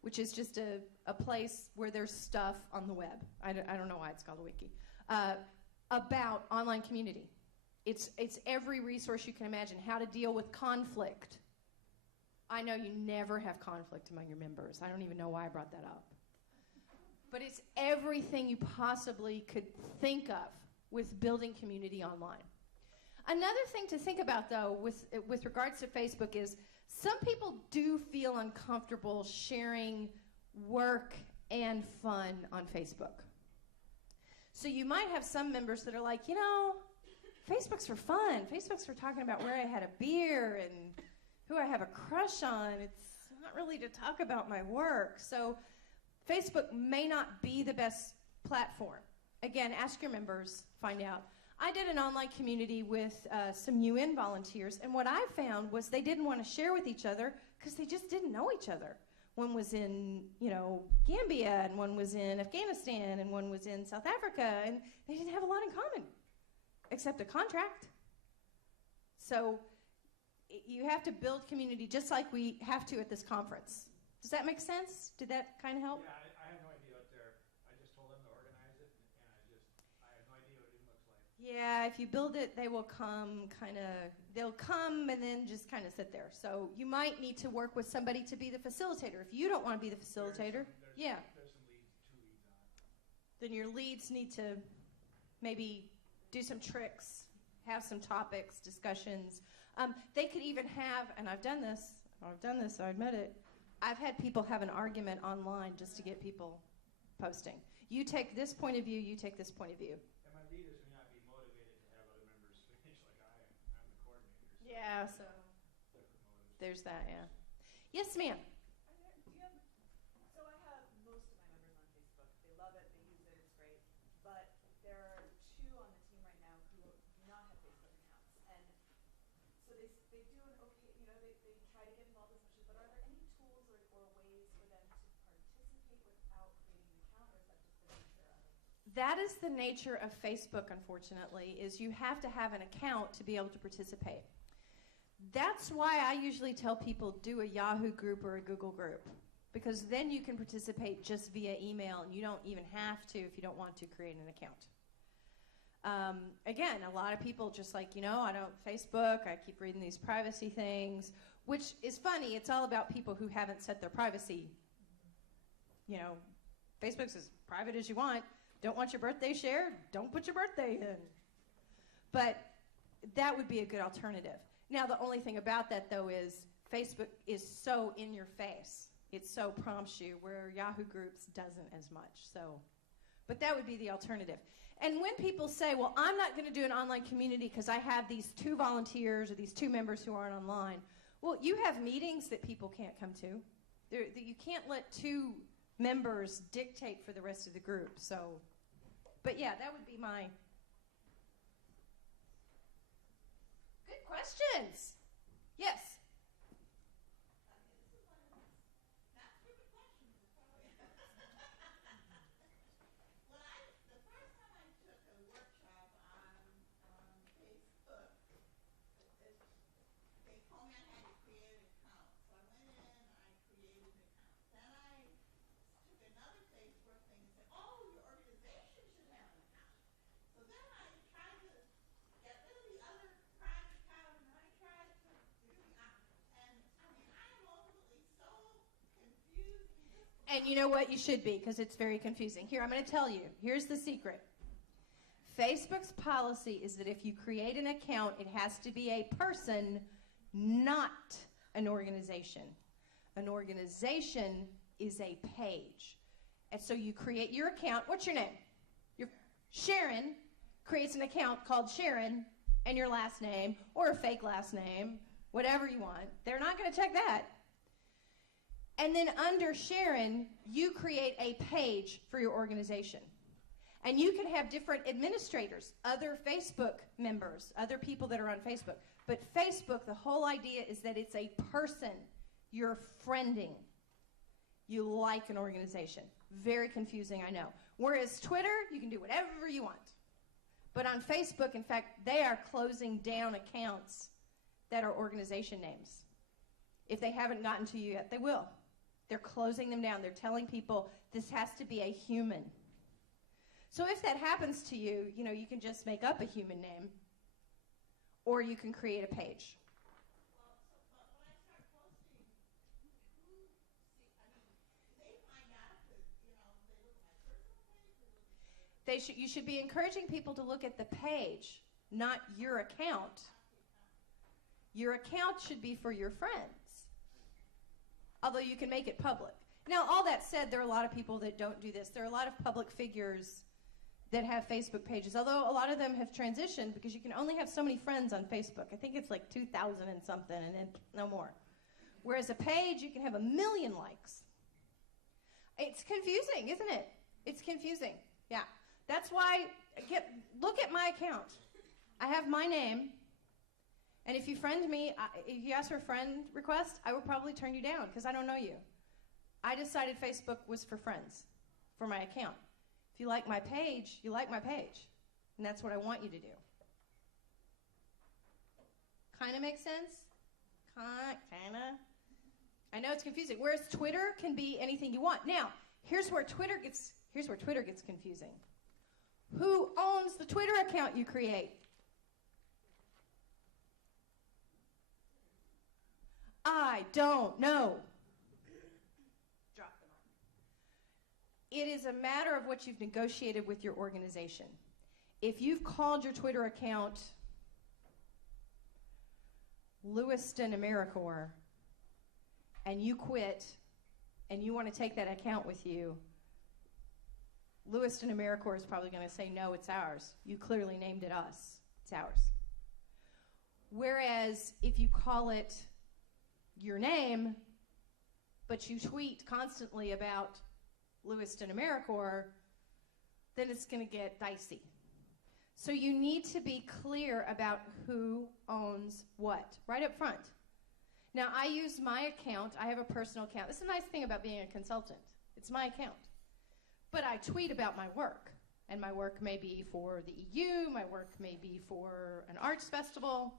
which is just a place where there's stuff on the web. I don't know why it's called a wiki. About online community. It's every resource you can imagine. How to deal with conflict. I know you never have conflict among your members. I don't even know why I brought that up. But it's everything you possibly could think of with building community online. Another thing to think about, though, with regards to Facebook is some people do feel uncomfortable sharing work and fun on Facebook. So you might have some members that are like, Facebook's for fun. Facebook's for talking about where I had a beer and who I have a crush on. It's not really to talk about my work. So Facebook may not be the best platform. Again, ask your members, find out. I did an online community with some UN volunteers, and what I found was they didn't want to share with each other because they just didn't know each other. One was in, Gambia, and one was in Afghanistan, and one was in South Africa, and they didn't have a lot in common, except a contract. So you have to build community just like we have to at this conference. Does that make sense? Did that kind of help? Yeah, I have no idea what I just told them to organize it, and I have no idea what it even looks like. Yeah, if you build it, they will come they'll come and then just kind of sit there. So you might need to work with somebody to be the facilitator. If you don't want to be the facilitator, There's some leads, 2 leads on it. then your leads need to maybe do some tricks, have some topics, discussions. They could even have, and I've done this, I admit it, I've had people have an argument online just to get people posting. You take this point of view, you take this point of view. And my leaders may not be motivated to have other members finish like I am. I'm the coordinator. Yeah, so Different motives. there's that, yeah. Yes, ma'am. So I have most of my members on Facebook. They love it, they use it, it's great. But there are 2 on the team right now who do not have Facebook accounts. And so they do an okay, they try to get involved as much as, but are there any tools or ways for them to participate without creating an account, or is that just the nature of it? That is the nature of Facebook, unfortunately, is you have to have an account to be able to participate. That's why I usually tell people do a Yahoo group or a Google group, because then you can participate just via email, and you don't even have to, if you don't want to, create an account. Again, a lot of people just like, I don't Facebook, I keep reading these privacy things, which is funny. It's all about people who haven't set their privacy. Facebook's as private as you want. Don't want your birthday shared? Don't put your birthday in. But that would be a good alternative. Now, the only thing about that, though, is Facebook is so in your face. It so prompts you, where Yahoo Groups doesn't as much. But that would be the alternative. And when people say, well, I'm not going to do an online community because I have these 2 volunteers or these 2 members who aren't online, well, you have meetings that people can't come to. You can't let 2 members dictate for the rest of the group. But yeah, that would be my... Good questions. Yes. And you know what? You should be, because it's very confusing. Here, I'm going to tell you. Here's the secret. Facebook's policy is that if you create an account, it has to be a person, not an organization. An organization is a page. And so you create your account. What's your name? Sharon creates an account called Sharon and your last name, or a fake last name, whatever you want. They're not going to check that. And then under Sharon, you create a page for your organization. And you can have different administrators, other Facebook members, other people that are on Facebook. But Facebook, the whole idea is that it's a person you're friending. You like an organization. Very confusing, I know. Whereas Twitter, you can do whatever you want. But on Facebook, in fact, they are closing down accounts that are organization names. If they haven't gotten to you yet, they will. They're closing them down. They're telling people this has to be a human. So if that happens to you, you can just make up a human name, or you can create a page. You should be encouraging people to look at the page, not your account. Your account should be for your friends, although you can make it public. Now, all that said, there are a lot of people that don't do this. There are a lot of public figures that have Facebook pages, although a lot of them have transitioned because you can only have so many friends on Facebook. I think it's like 2,000 and something, and then no more. Whereas a page, you can have 1 million likes. It's confusing, isn't it? It's confusing. Yeah. That's why, look at my account. I have my name, and if you friend me, if you ask for a friend request, I will probably turn you down because I don't know you. I decided Facebook was for friends, for my account. If you like my page, you like my page. And that's what I want you to do. Kind of makes sense? Kind of. I know it's confusing. Whereas Twitter can be anything you want. Now, here's where Twitter gets confusing. Who owns the Twitter account you create? I don't know. Drop them on. It is a matter of what you've negotiated with your organization. If you've called your Twitter account Lewiston AmeriCorps and you quit and you want to take that account with you, Lewiston AmeriCorps is probably going to say, no, it's ours. You clearly named it us. It's ours. Whereas if you call it your name, but you tweet constantly about Lewiston AmeriCorps, then it's going to get dicey. So you need to be clear about who owns what, right up front. Now, I use my account. I have a personal account. This is a nice thing about being a consultant. It's my account. But I tweet about my work. And my work may be for the EU. My work may be for an arts festival.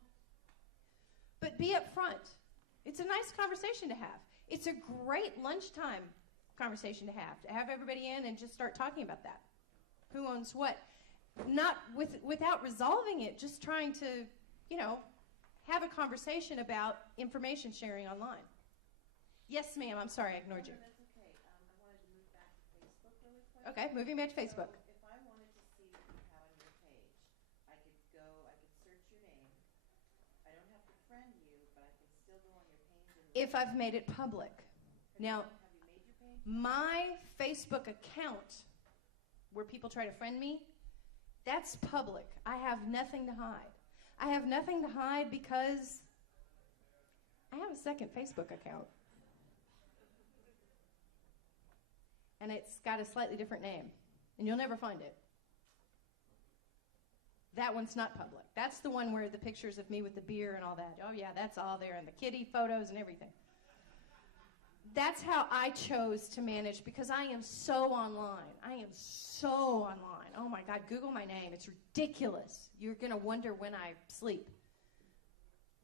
But be up front. It's a nice conversation to have. It's a great lunchtime conversation to have everybody in and just start talking about that. Who owns what? Not without resolving it, just trying to, have a conversation about information sharing online. Yes, ma'am. I'm sorry, I ignored you. That's okay. I wanted to move back to Facebook really quick. Okay, moving back to Facebook. So if I wanted to see what you have on your page, I could search your name. I don't have to friend you, but I can still go on your page and look. If I've made it public. Now, Have you made your page? my Facebook account, where people try to friend me, that's public. I have nothing to hide. I have nothing to hide because I have a second Facebook account. And it's got a slightly different name. And you'll never find it. That one's not public. That's the one where the pictures of me with the beer and all that. Oh yeah, that's all there, and the kitty photos and everything. That's how I chose to manage because I am so online. I am so online. Oh my God, Google my name. It's ridiculous. You're going to wonder when I sleep.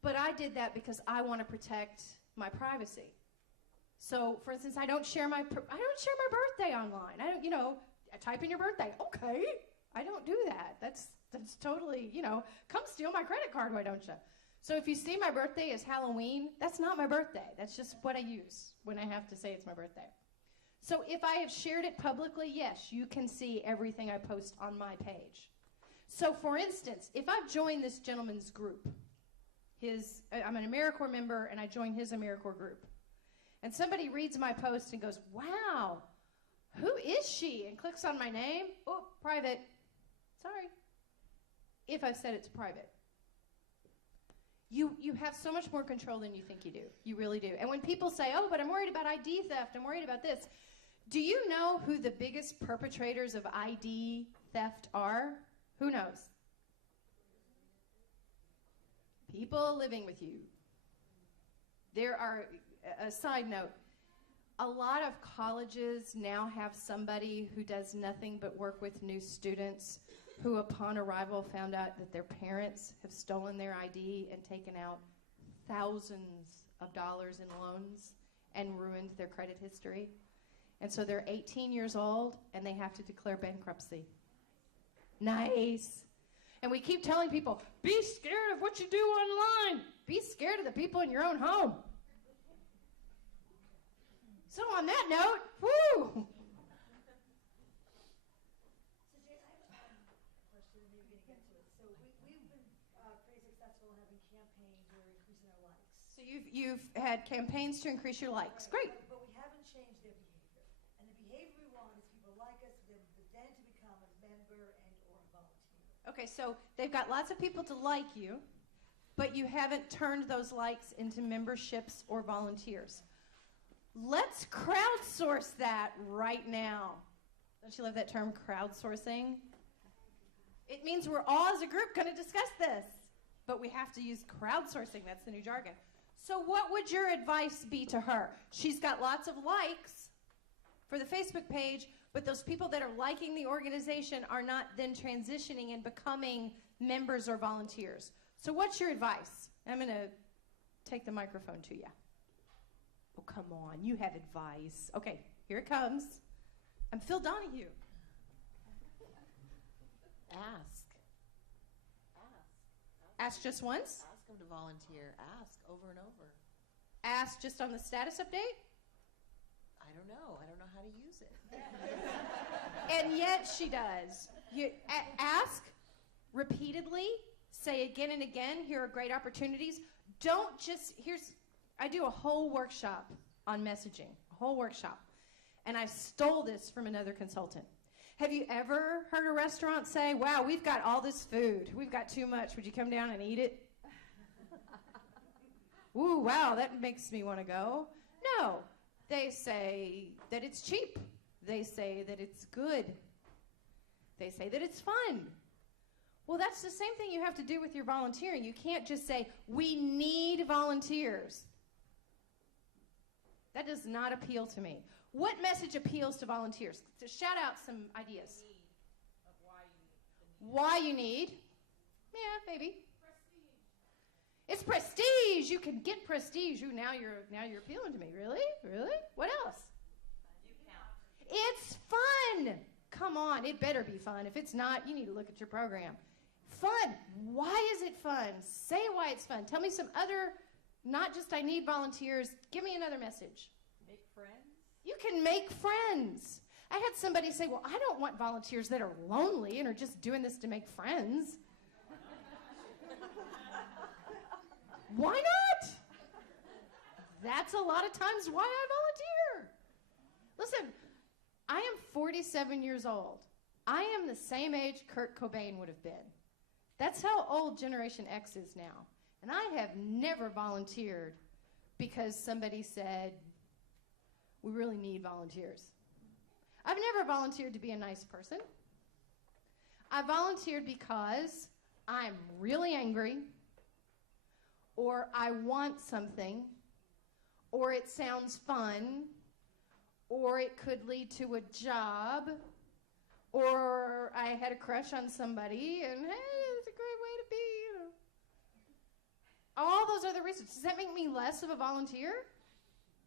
But I did that because I want to protect my privacy. So, for instance, I don't share my birthday online. I don't, I type in your birthday. Okay. I don't do that. That's totally, come steal my credit card, why don't you? So if you see my birthday as Halloween, that's not my birthday. That's just what I use when I have to say it's my birthday. So if I have shared it publicly, yes, you can see everything I post on my page. So for instance, if I've joined this gentleman's group, I'm an AmeriCorps member and I join his AmeriCorps group, and somebody reads my post and goes, wow, who is she? And clicks on my name, oh, private, sorry. If I've said it's private. You have so much more control than you think you do. You really do. And when people say, oh, but I'm worried about ID theft, I'm worried about this, do you know who the biggest perpetrators of ID theft are? Who knows? People living with you. There are, a side note, a lot of colleges now have somebody who does nothing but work with new students who upon arrival found out that their parents have stolen their ID and taken out thousands of dollars in loans and ruined their credit history. And so they're 18 years old and they have to declare bankruptcy. Nice. And we keep telling people, be scared of what you do online. Be scared of the people in your own home. So on that note, whoo! So you've had campaigns to increase your likes. Great. But we haven't changed their behavior. And the behavior we want is people like us, then to become a member Okay, so they've got lots of people to like you, but you haven't turned those likes into memberships or volunteers. Let's crowdsource that right now. Don't you love that term, crowdsourcing? It means we're all as a group going to discuss this, but we have to use crowdsourcing. That's the new jargon. So what would your advice be to her? She's got lots of likes for the Facebook page, but those people that are liking the organization are not then transitioning and becoming members or volunteers. So what's your advice? I'm going to take the microphone to you. Oh, come on. You have advice. Okay, here it comes. I'm Phil Donahue. Ask just once? Ask them to volunteer. Ask over and over. Ask just on the status update? I don't know. I don't know how to use it. And yet she does. You ask repeatedly, say again and again, here are great opportunities. Don't just, I do a whole workshop on messaging, a whole workshop. And I stole this from another consultant. Have you ever heard a restaurant say, wow, we've got all this food. We've got too much. Would you come down and eat it? Ooh, wow, that makes me want to go. No, they say that it's cheap. They say that it's good. They say that it's fun. Well, that's the same thing you have to do with your volunteering. You can't just say, we need volunteers. That does not appeal to me. What message appeals to volunteers? To shout out some ideas. Why you need? Yeah, maybe. Prestige. It's prestige. You can get prestige. Now you're appealing to me. Really? Really? What else? It's fun. Come on, it better be fun. If it's not, you need to look at your program. Fun. Why is it fun? Say why it's fun. Tell me some other, not just I need volunteers. Give me another message. Make friends. You can make friends. I had somebody say, well, I don't want volunteers that are lonely and are just doing this to make friends. Why not? That's a lot of times why I volunteer. Listen, I am 47 years old. I am the same age Kurt Cobain would have been. That's how old Generation X is now. And I have never volunteered because somebody said, we really need volunteers. I've never volunteered to be a nice person. I volunteered because I'm really angry, or I want something, or it sounds fun, or it could lead to a job, or I had a crush on somebody, and hey, it's a great way to be, you know. All those other reasons. Does that make me less of a volunteer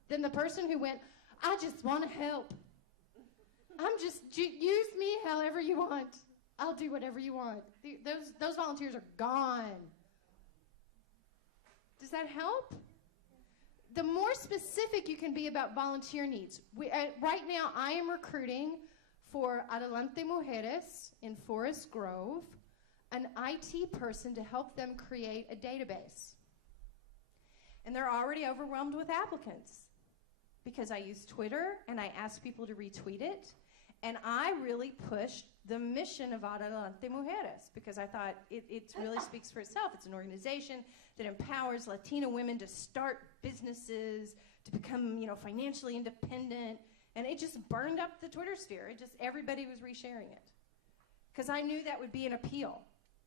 than the person who went, I just want to help. Use me however you want. I'll do whatever you want. Those volunteers are gone. Does that help? The more specific you can be about volunteer needs. Right now, I am recruiting for Adelante Mujeres in Forest Grove, an IT person to help them create a database. And they're already overwhelmed with applicants because I use Twitter and I ask people to retweet it. And I really pushed the mission of Adelante Mujeres because I thought it really speaks for itself. It's an organization that empowers Latina women to start businesses, to become, financially independent. And it just burned up the Twitter sphere. Everybody was resharing it. Because I knew that would be an appeal.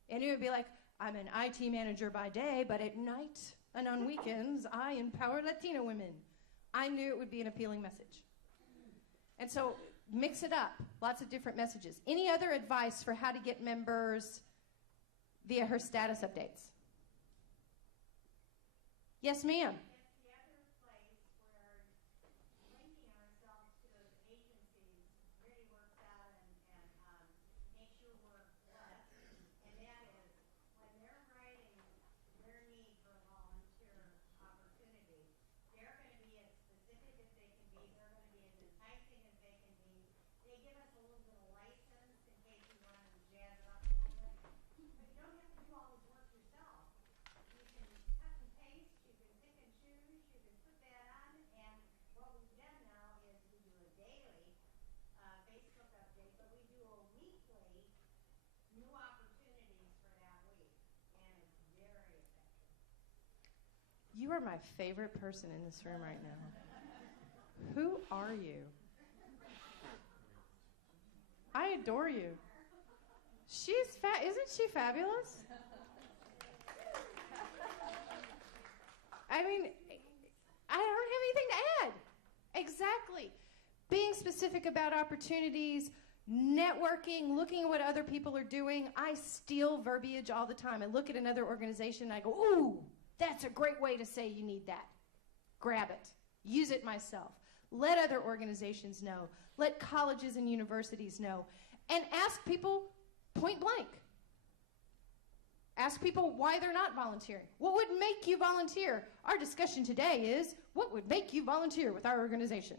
And it would be like, I'm an IT manager by day, but at night and on weekends, I empower Latina women. I knew it would be an appealing message. And so mix it up, lots of different messages. Any other advice for how to get members via her status updates? Yes, ma'am. It's the other place where linking ourselves to those agencies really works out and makes your work less. And that is when they're writing their need for a volunteer opportunity, they're going to be as specific as they can be. They're going to be as enticing as they can be. They give us a little bit of license in case you want to jazz it up a little bit. But you don't have to do all the work yourself. You can cut and paste, you can pick and choose. You are my favorite person in this room right now. Who are you? I adore you. Isn't she fabulous? I mean, I don't have anything to add. Exactly. Being specific about opportunities, networking, looking at what other people are doing. I steal verbiage all the time. I look at another organization and I go, ooh, that's a great way to say you need that. Grab it. Use it myself. Let other organizations know. Let colleges and universities know. And ask people point blank. Ask people why they're not volunteering. What would make you volunteer? Our discussion today is, what would make you volunteer with our organization?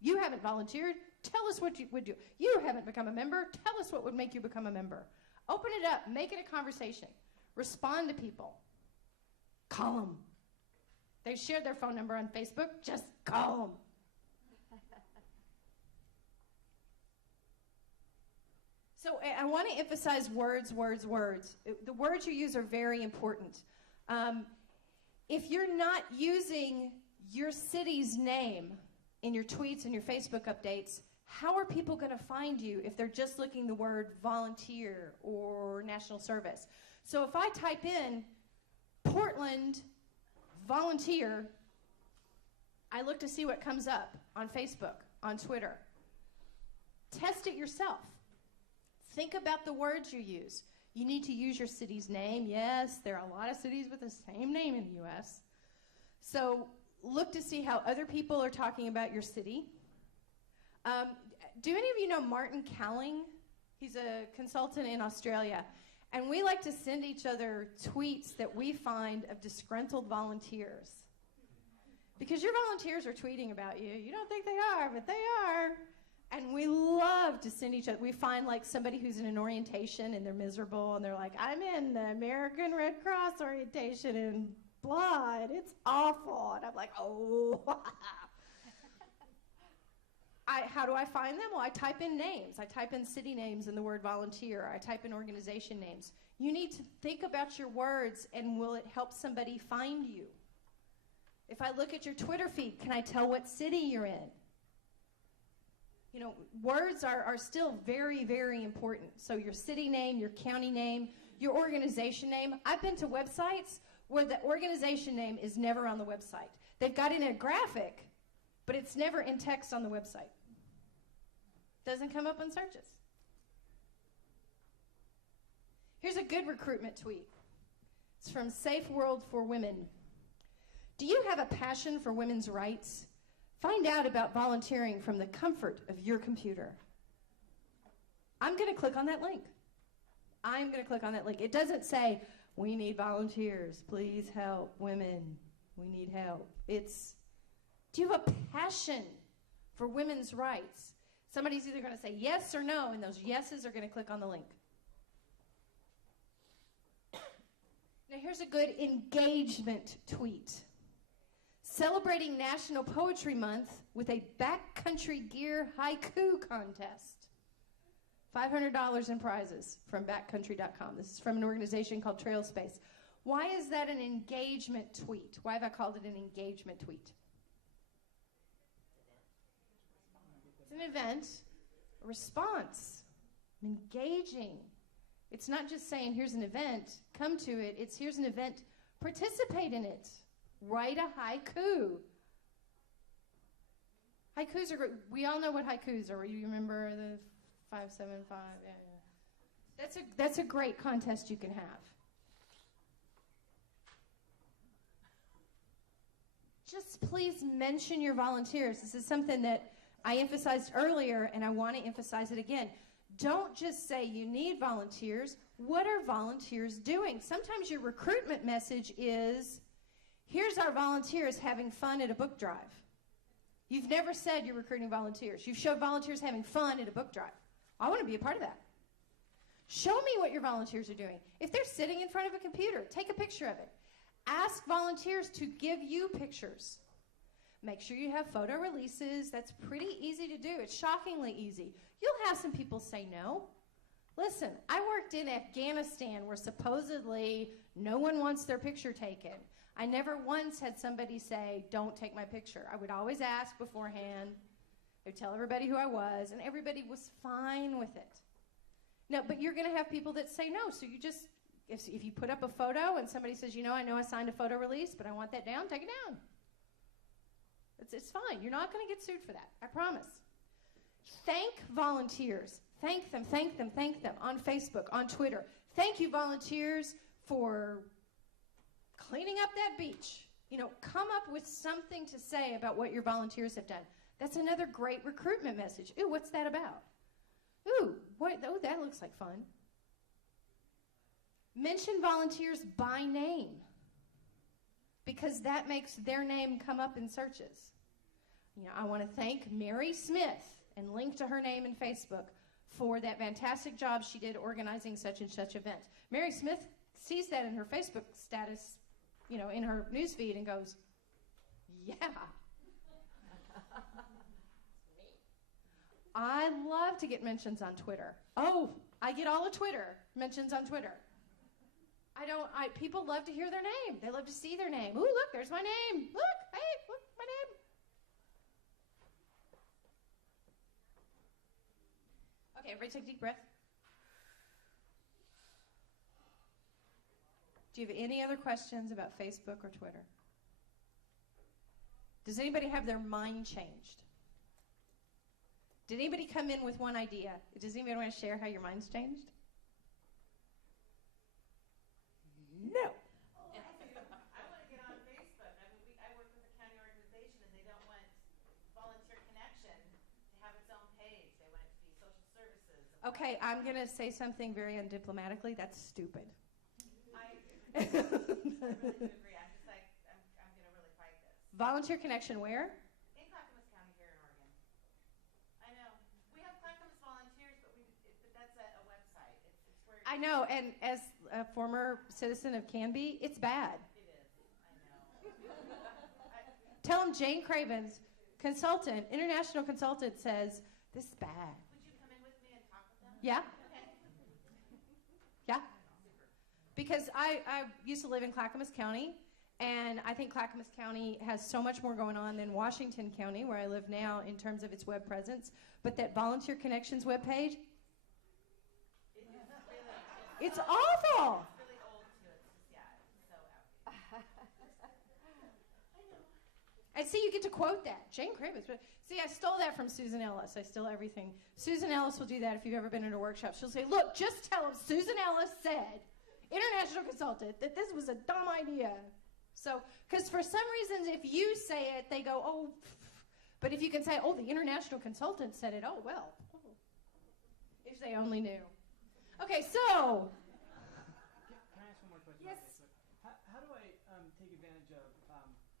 You haven't volunteered. Tell us what you would do. You haven't become a member. Tell us what would make you become a member. Open it up. Make it a conversation. Respond to people. Call them. They shared their phone number on Facebook. Just call them. So I want to emphasize words. The words you use are very important. If you're not using your city's name in your tweets and your Facebook updates, how are people going to find you if they're just looking the word volunteer or national service? So if I type in Portland volunteer, I look to see what comes up on Facebook, on Twitter. Test it yourself. Think about the words you use. You need to use your city's name. Yes, there are a lot of cities with the same name in the U.S. So look to see how other people are talking about your city. Do any of you know Martin Cowling? He's a consultant in Australia. And we like to send each other tweets that we find of disgruntled volunteers. Because your volunteers are tweeting about you. You don't think they are, but they are. And we love to send each other. We find like somebody who's in an orientation and they're miserable and they're like, I'm in the American Red Cross orientation and blood. It's awful. And I'm like, oh. How do I find them? Well, I type in names. I type in city names and the word volunteer. I type in organization names. You need to think about your words and will it help somebody find you? If I look at your Twitter feed, can I tell what city you're in? You know, words are still very, very important. So your city name, your county name, your organization name. I've been to websites where the organization name is never on the website. They've got it in a graphic, but it's never in text on the website. Doesn't come up on searches. Here's a good recruitment tweet. It's from Safe World for Women. Do you have a passion for women's rights? Find out about volunteering from the comfort of your computer. I'm going to click on that link. I'm going to click on that link. It doesn't say, we need volunteers. Please help women. We need help. It's, do you have a passion for women's rights? Somebody's either going to say yes or no, and those yeses are going to click on the link. Now here's a good engagement tweet. Celebrating National Poetry Month with a backcountry gear haiku contest. $500 in prizes from backcountry.com. This is from an organization called Trail Space. Why is that an engagement tweet? Why have I called it an engagement tweet? It's an event, a response. I'm engaging. It's not just saying, here's an event, come to it. It's, here's an event, participate in it. Write a haiku. Haikus are great. We all know what haikus are. You remember the 575? Yeah. That's a great contest you can have. Just please mention your volunteers. This is something that I emphasized earlier, and I want to emphasize it again. Don't just say you need volunteers. What are volunteers doing? Sometimes your recruitment message is, here's our volunteers having fun at a book drive. You've never said you're recruiting volunteers. You've showed volunteers having fun at a book drive. I want to be a part of that. Show me what your volunteers are doing. If they're sitting in front of a computer, take a picture of it. Ask volunteers to give you pictures. Make sure you have photo releases. That's pretty easy to do. It's shockingly easy. You'll have some people say no. Listen, I worked in Afghanistan where supposedly No one wants their picture taken. I never once had somebody say, don't take my picture. I would always ask beforehand. I would tell everybody who I was, and everybody was fine with it. No, but you're going to have people that say no, so you just, if you put up a photo and somebody says, I know I signed a photo release, but I want that down, take it down. It's fine. You're not going to get sued for that. I promise. Thank volunteers. Thank them on Facebook, on Twitter. Thank you, volunteers, for cleaning up that beach. Come up with something to say about what your volunteers have done. That's another great recruitment message. Ooh, what's that about? Ooh, that looks like fun. Mention volunteers by name, because that makes their name come up in searches. I want to thank Mary Smith and link to her name in Facebook for that fantastic job she did organizing such and such event. Mary Smith sees that in her Facebook status, in her newsfeed and goes, yeah. I love to get mentions on Twitter. Oh, I get all of Twitter mentions on Twitter. People love to hear their name. They love to see their name. Ooh, look, there's my name. Look, hey, look, my name. Okay, everybody take a deep breath. Do you have any other questions about Facebook or Twitter? Does anybody have their mind changed? Did anybody come in with one idea? Does anybody want to share how your mind's changed? No. I want to get on Facebook. I work with a county organization, and they don't want Volunteer Connection to have its own page. They want it to be social services. Okay, I'm going to say something very undiplomatically. That's stupid. I really do agree. I'm just like, I'm going to really fight this. Volunteer Connection where? In Clackamas County here in Oregon. I know. We have Clackamas volunteers, but that's a website. It's where I know, and as a former citizen of Canby, it's bad. it is. I know. Tell them Jayne Cravens, consultant, international consultant, says, this is bad. Would you come in with me and talk with them? Yeah? Okay. Yeah. Because I used to live in Clackamas County, and I think Clackamas County has so much more going on than Washington County, where I live now, in terms of its web presence. But that Volunteer Connections webpage, it's awful. It's really old too. It's just, yeah, it's so outdated. And see, you get to quote that. Jayne Cravens. See, I stole that from Susan Ellis. I steal everything. Susan Ellis will do that if you've ever been in a workshop. She'll say, look, just tell them Susan Ellis said, international consultant, that this was a dumb idea. So, because for some reasons, if you say it, they go, oh, but if you can say, oh, the international consultant said it, oh, well. If they only knew. Okay, so. Can I ask one more question? Yes. On Facebook? How do I take advantage of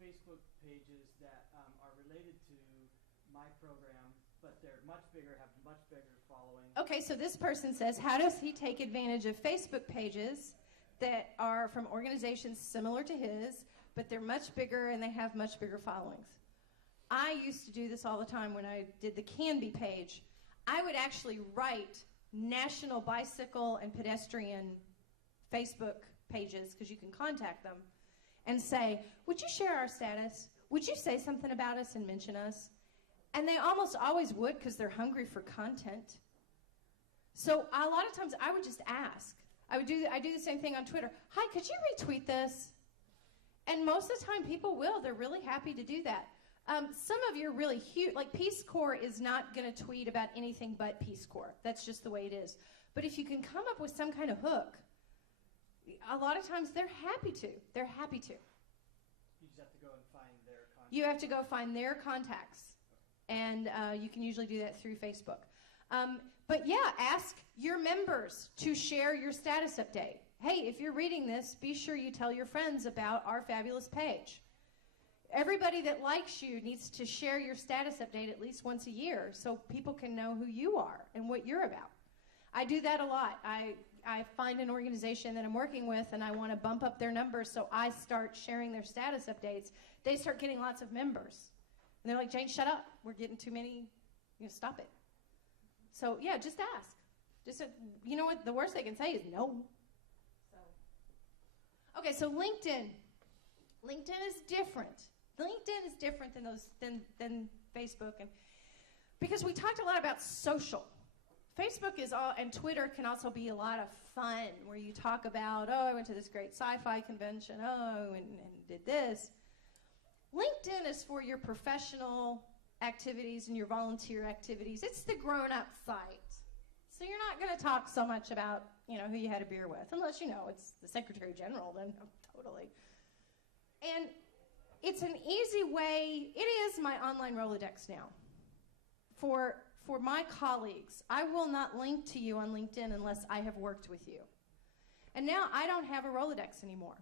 Facebook pages that are related to my program, but they're much bigger, have much bigger following? Okay, so this person says, how does he take advantage of Facebook pages that are from organizations similar to his, but they're much bigger and they have much bigger followings? I used to do this all the time when I did the Canby page. I would actually write National Bicycle and Pedestrian Facebook pages, because you can contact them, and say, would you share our status? Would you say something about us and mention us? And they almost always would, because they're hungry for content. So a lot of times I would just ask. I do the same thing on Twitter. Hi, could you retweet this? And most of the time people will. They're really happy to do that. Some of you are really huge. Like Peace Corps is not going to tweet about anything but Peace Corps. That's just the way it is. But if you can come up with some kind of hook, a lot of times they're happy to. They're happy to. You just have to go and find their contacts. You have to go find their contacts. And you can usually do that through Facebook. But yeah, ask your members to share your status update. Hey, if you're reading this, be sure you tell your friends about our fabulous page. Everybody that likes you needs to share your status update at least once a year so people can know who you are and what you're about. I do that a lot. I find an organization that I'm working with and I want to bump up their numbers, so I start sharing their status updates. They start getting lots of members. And they're like, Jayne, shut up. We're getting too many. Stop it. So, yeah, just ask. You know what? The worst they can say is no. So, Okay, so LinkedIn. LinkedIn is different. LinkedIn is different than Facebook, and because we talked a lot about social. Facebook is all, and Twitter can also be a lot of fun, where you talk about, oh, I went to this great sci-fi convention, oh, and did this. LinkedIn is for your professional activities and your volunteer activities. It's the grown-up site. So you're not going to talk so much about, who you had a beer with, unless it's the Secretary General, then totally. And it's an easy way, it is my online Rolodex now. For my colleagues, I will not link to you on LinkedIn unless I have worked with you. And now I don't have a Rolodex anymore.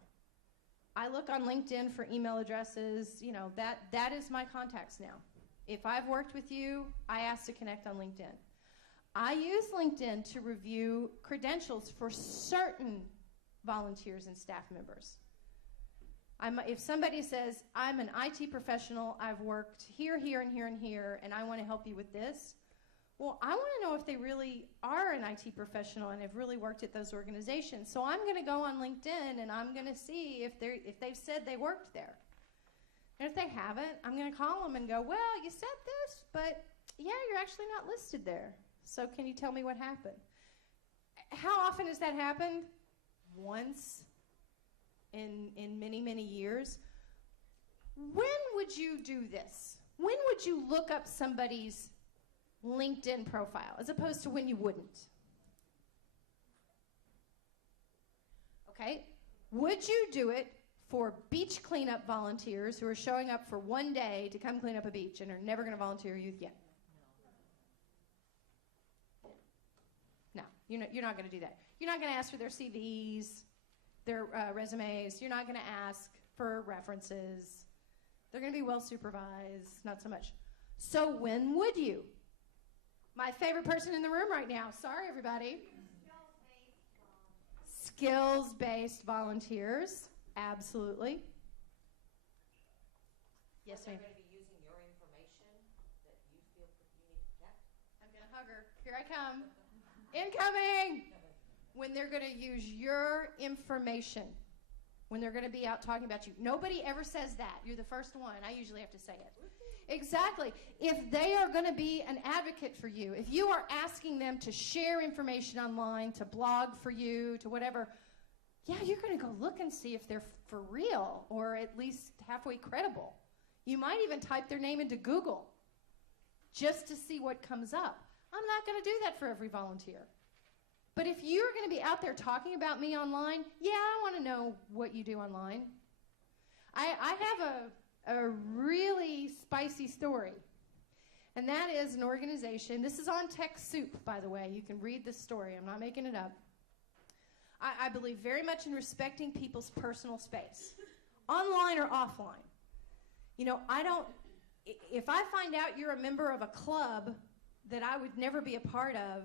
I look on LinkedIn for email addresses, that is my contacts now. If I've worked with you, I ask to connect on LinkedIn. I use LinkedIn to review credentials for certain volunteers and staff members. If somebody says, I'm an IT professional, I've worked here, here, and here, and here, and I want to help you with this, well, I want to know if they really are an IT professional and have really worked at those organizations. So I'm going to go on LinkedIn and I'm going to see if they've said they worked there. And if they haven't, I'm going to call them and go, well, you said this, but yeah, you're actually not listed there. So can you tell me what happened? How often has that happened? Once in many, many years. When would you do this? When would you look up somebody's LinkedIn profile as opposed to when you wouldn't? Okay, would you do it for beach cleanup volunteers who are showing up for one day to come clean up a beach and are never going to volunteer youth again? No, you're not going to do that. You're not going to ask for their CVs, their resumes. You're not going to ask for references. They're going to be well supervised, not so much. So when would you? My favorite person in the room right now. Sorry, everybody. Skills-based volunteers. Absolutely. Yes, ma'am. Are they going to be using your information that you feel you need to protect? I'm going to hug her. Here I come. Incoming! When they're going to use your information. When they're going to be out talking about you. Nobody ever says that. You're the first one. I usually have to say it. Exactly. If they are going to be an advocate for you, if you are asking them to share information online, to blog for you, to whatever, yeah, you're going to go look and see if they're for real or at least halfway credible. You might even type their name into Google just to see what comes up. I'm not going to do that for every volunteer. But if you're going to be out there talking about me online, yeah, I want to know what you do online. I have a really spicy story. And that is an organization. This is on TechSoup, by the way. You can read this story. I'm not making it up. I believe very much in respecting people's personal space, online or offline. If I find out you're a member of a club that I would never be a part of,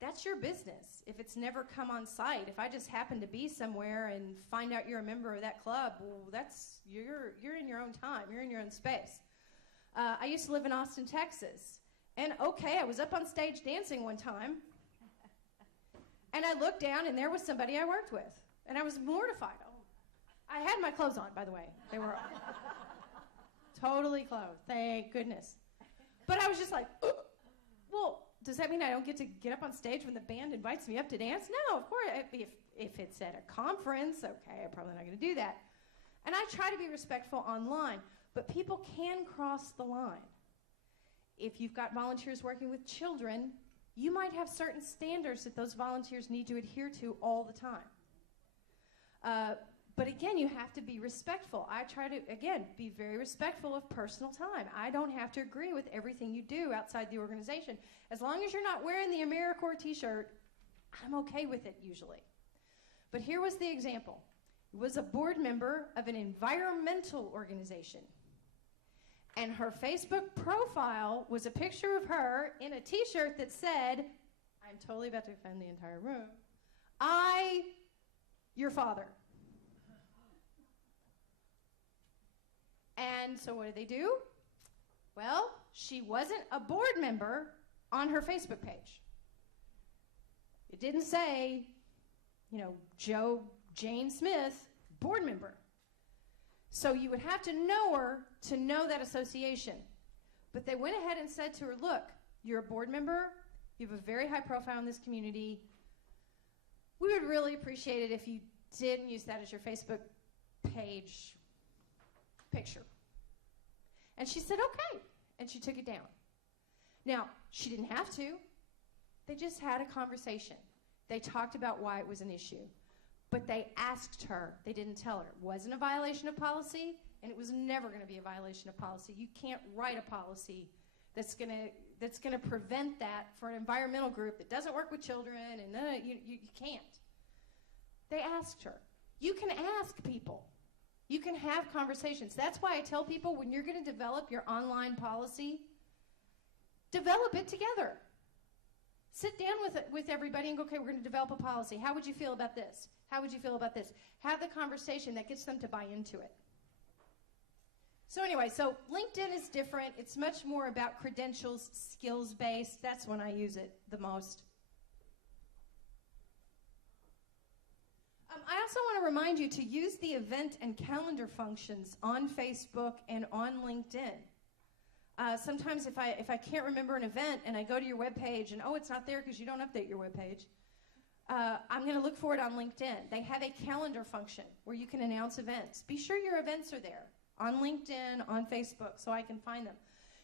that's your business. If it's never come on site, if I just happen to be somewhere and find out you're a member of that club, well, you're in your own time. You're in your own space. I used to live in Austin, Texas. And okay, I was up on stage dancing one time. And I looked down, and there was somebody I worked with. And I was mortified. Oh, I had my clothes on, by the way. They were totally clothed. Thank goodness. But I was just like, well, does that mean I don't get to get up on stage when the band invites me up to dance? No, of course. If it's at a conference, okay, I'm probably not going to do that. And I try to be respectful online. But people can cross the line. If you've got volunteers working with children, you might have certain standards that those volunteers need to adhere to all the time. But again, you have to be respectful. I try to, again, be very respectful of personal time. I don't have to agree with everything you do outside the organization. As long as you're not wearing the AmeriCorps t-shirt, I'm okay with it usually. But here was the example. It was a board member of an environmental organization. And her Facebook profile was a picture of her in a t-shirt that said, I'm totally about to offend the entire room, your father. And so what did they do? Well, she wasn't a board member on her Facebook page. It didn't say, Joe Jayne Smith, board member. So you would have to know her to know that association. But they went ahead and said to her, look, you're a board member, you have a very high profile in this community. We would really appreciate it if you didn't use that as your Facebook page picture. And she said, okay. And she took it down. Now, she didn't have to. They just had a conversation. They talked about why it was an issue. But they asked her. They didn't tell her. It wasn't a violation of policy, and it was never going to be a violation of policy. You can't write a policy that's going to prevent that for an environmental group that doesn't work with children, and you can't. They asked her. You can ask people. You can have conversations. That's why I tell people when you're going to develop your online policy, develop it together. Sit down with everybody and go, okay, we're going to develop a policy. How would you feel about this? How would you feel about this? Have the conversation that gets them to buy into it. So anyway, so LinkedIn is different. It's much more about credentials, skills-based. That's when I use it the most. I also want to remind you to use the event and calendar functions on Facebook and on LinkedIn. Sometimes if I can't remember an event and I go to your webpage and, oh, it's not there because you don't update your webpage, I'm going to look for it on LinkedIn. They have a calendar function where you can announce events. Be sure your events are there on LinkedIn, on Facebook, so I can find them.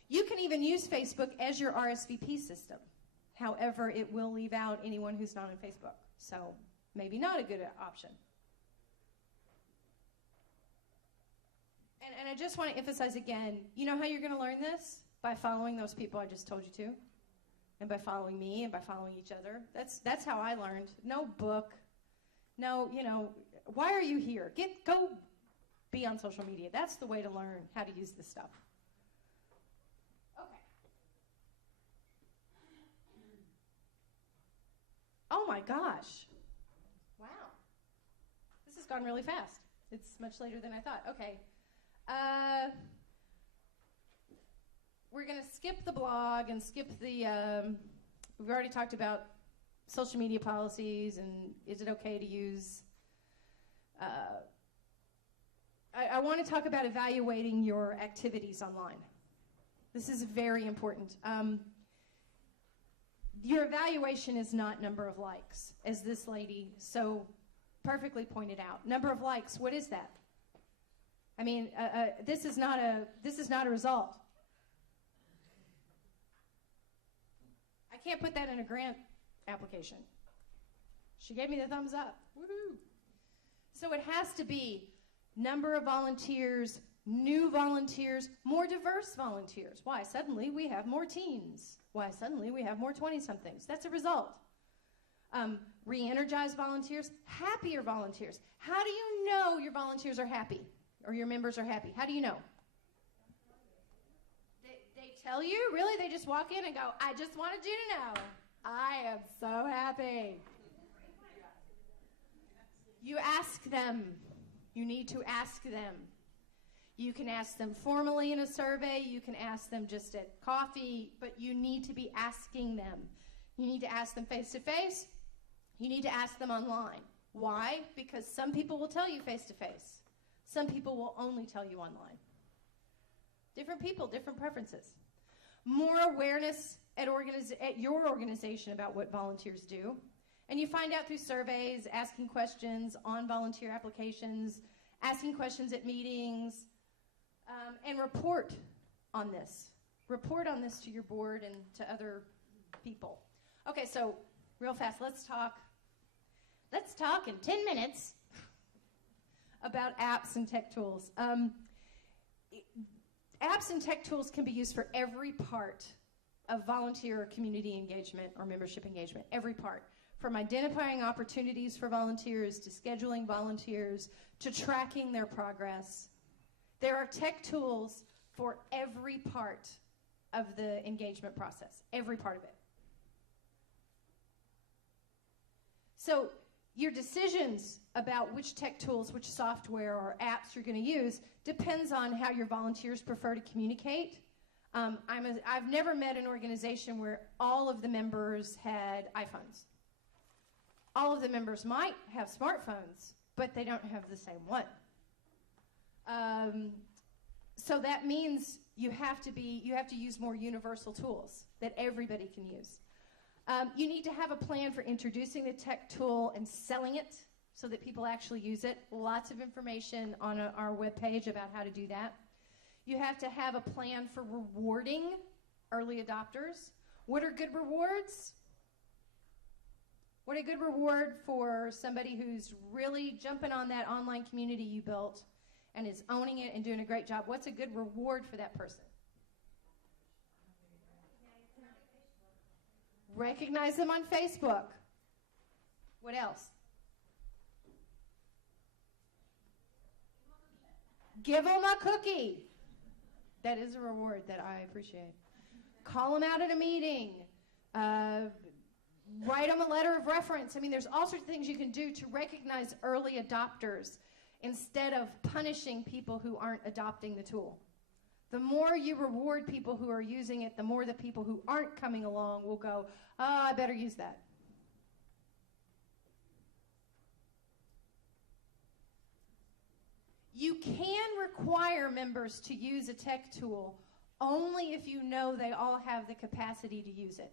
You can even use Facebook as your RSVP system. However, it will leave out anyone who's not on Facebook. So maybe not a good option. And I just want to emphasize again, you know how you're going to learn this? By following those people I just told you to. And by following me and by following each other. That's how I learned. No book. No, why are you here? Go be on social media. That's the way to learn how to use this stuff. Okay. Oh my gosh. Wow. This has gone really fast. It's much later than I thought. Okay. We're going to skip the blog and skip the, we've already talked about social media policies and is it okay to use, I want to talk about evaluating your activities online. This is very important. Your evaluation is not number of likes, as this lady so perfectly pointed out. Number of likes, what is that? I mean, this is not a result. I can't put that in a grant application. She gave me the thumbs up. Woohoo! So it has to be number of volunteers, new volunteers, more diverse volunteers. Why? Suddenly we have more teens. Why? Suddenly we have more 20-somethings. That's a result. Re-energized volunteers, happier volunteers. How do you know your volunteers are happy? Or your members are happy? How do you know? They tell you? Really? They just walk in and go, I just wanted you to know, I am so happy. You ask them. You need to ask them. You can ask them formally in a survey. You can ask them just at coffee. But you need to be asking them. You need to ask them face-to-face. You need to ask them online. Why? Because some people will tell you face-to-face. Some people will only tell you online. Different people, different preferences. More awareness at your organization about what volunteers do. And you find out through surveys, asking questions on volunteer applications, asking questions at meetings, and report on this. Report on this to your board and to other people. Okay, so real fast, let's talk in 10 minutes about apps and tech tools. Apps and tech tools can be used for every part of volunteer or community engagement or membership engagement, every part. From identifying opportunities for volunteers to scheduling volunteers to tracking their progress. There are tech tools for every part of the engagement process, every part of it. So your decisions about which tech tools, which software or apps you're going to use depends on how your volunteers prefer to communicate. I've never met an organization where all of the members had iPhones. All of the members might have smartphones, but they don't have the same one. So that means you have to use more universal tools that everybody can use. You need to have a plan for introducing the tech tool and selling it so that people actually use it. Lots of information on our webpage about how to do that. You have to have a plan for rewarding early adopters. What are good rewards? What a good reward for somebody who's really jumping on that online community you built and is owning it and doing a great job. What's a good reward for that person? Recognize them on Facebook. What else? Give them a cookie. That is a reward that I appreciate. Call them out at a meeting. Write them a letter of reference. I mean, there's all sorts of things you can do to recognize early adopters instead of punishing people who aren't adopting the tool. The more you reward people who are using it, the more the people who aren't coming along will go, oh, I better use that. You can require members to use a tech tool only if you know they all have the capacity to use it.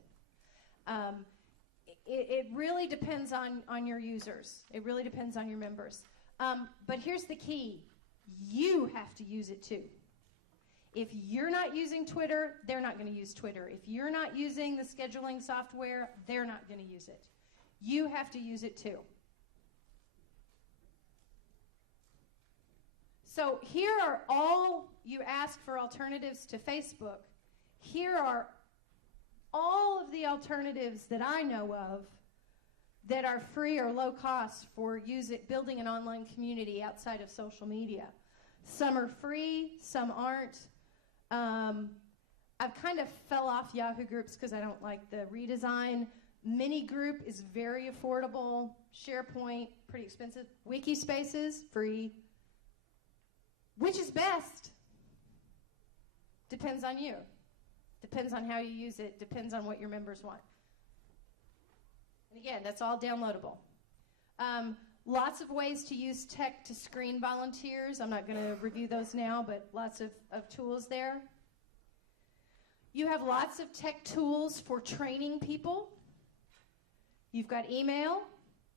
It really depends on your users. It really depends on your members. But here's the key. You have to use it too. If you're not using Twitter, they're not going to use Twitter. If you're not using the scheduling software, they're not going to use it. You have to use it too. So here are all, you ask for alternatives to Facebook. Here are all of the alternatives that I know of that are free or low cost for building an online community outside of social media. Some are free, some aren't. I've kind of fell off Yahoo groups because I don't like the redesign. Minigroup is very affordable. SharePoint, pretty expensive. Wikispaces, free. Which is best? Depends on you. Depends on how you use it. Depends on what your members want. And again, that's all downloadable. Lots of ways to use tech to screen volunteers. I'm not going to review those now, but lots of tools there. You have lots of tech tools for training people. You've got email.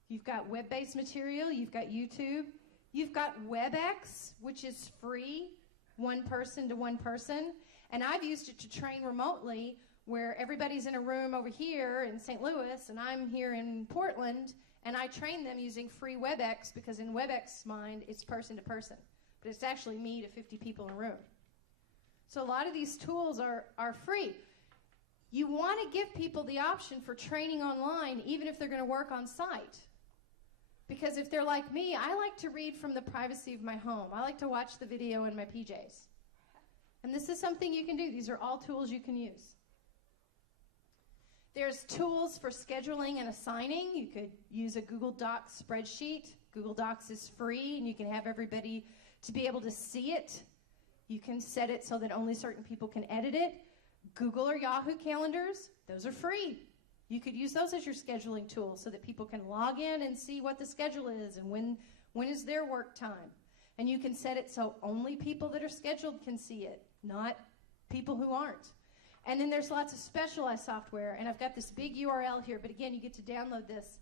You've got web-based material. You've got YouTube. You've got WebEx, which is free, one person to one person. And I've used it to train remotely where everybody's in a room over here in St. Louis and I'm here in Portland, and I train them using free WebEx because in WebEx's mind, it's person to person. But it's actually me to 50 people in a room. So a lot of these tools are free. You want to give people the option for training online even if they're going to work on site. Because if they're like me, I like to read from the privacy of my home. I like to watch the video in my PJs. And this is something you can do. These are all tools you can use. There's tools for scheduling and assigning. You could use a Google Docs spreadsheet. Google Docs is free, and you can have everybody to be able to see it. You can set it so that only certain people can edit it. Google or Yahoo calendars, those are free. You could use those as your scheduling tool so that people can log in and see what the schedule is and when is their work time. And you can set it so only people that are scheduled can see it, not people who aren't. And then there's lots of specialized software, and I've got this big URL here, but again, you get to download this.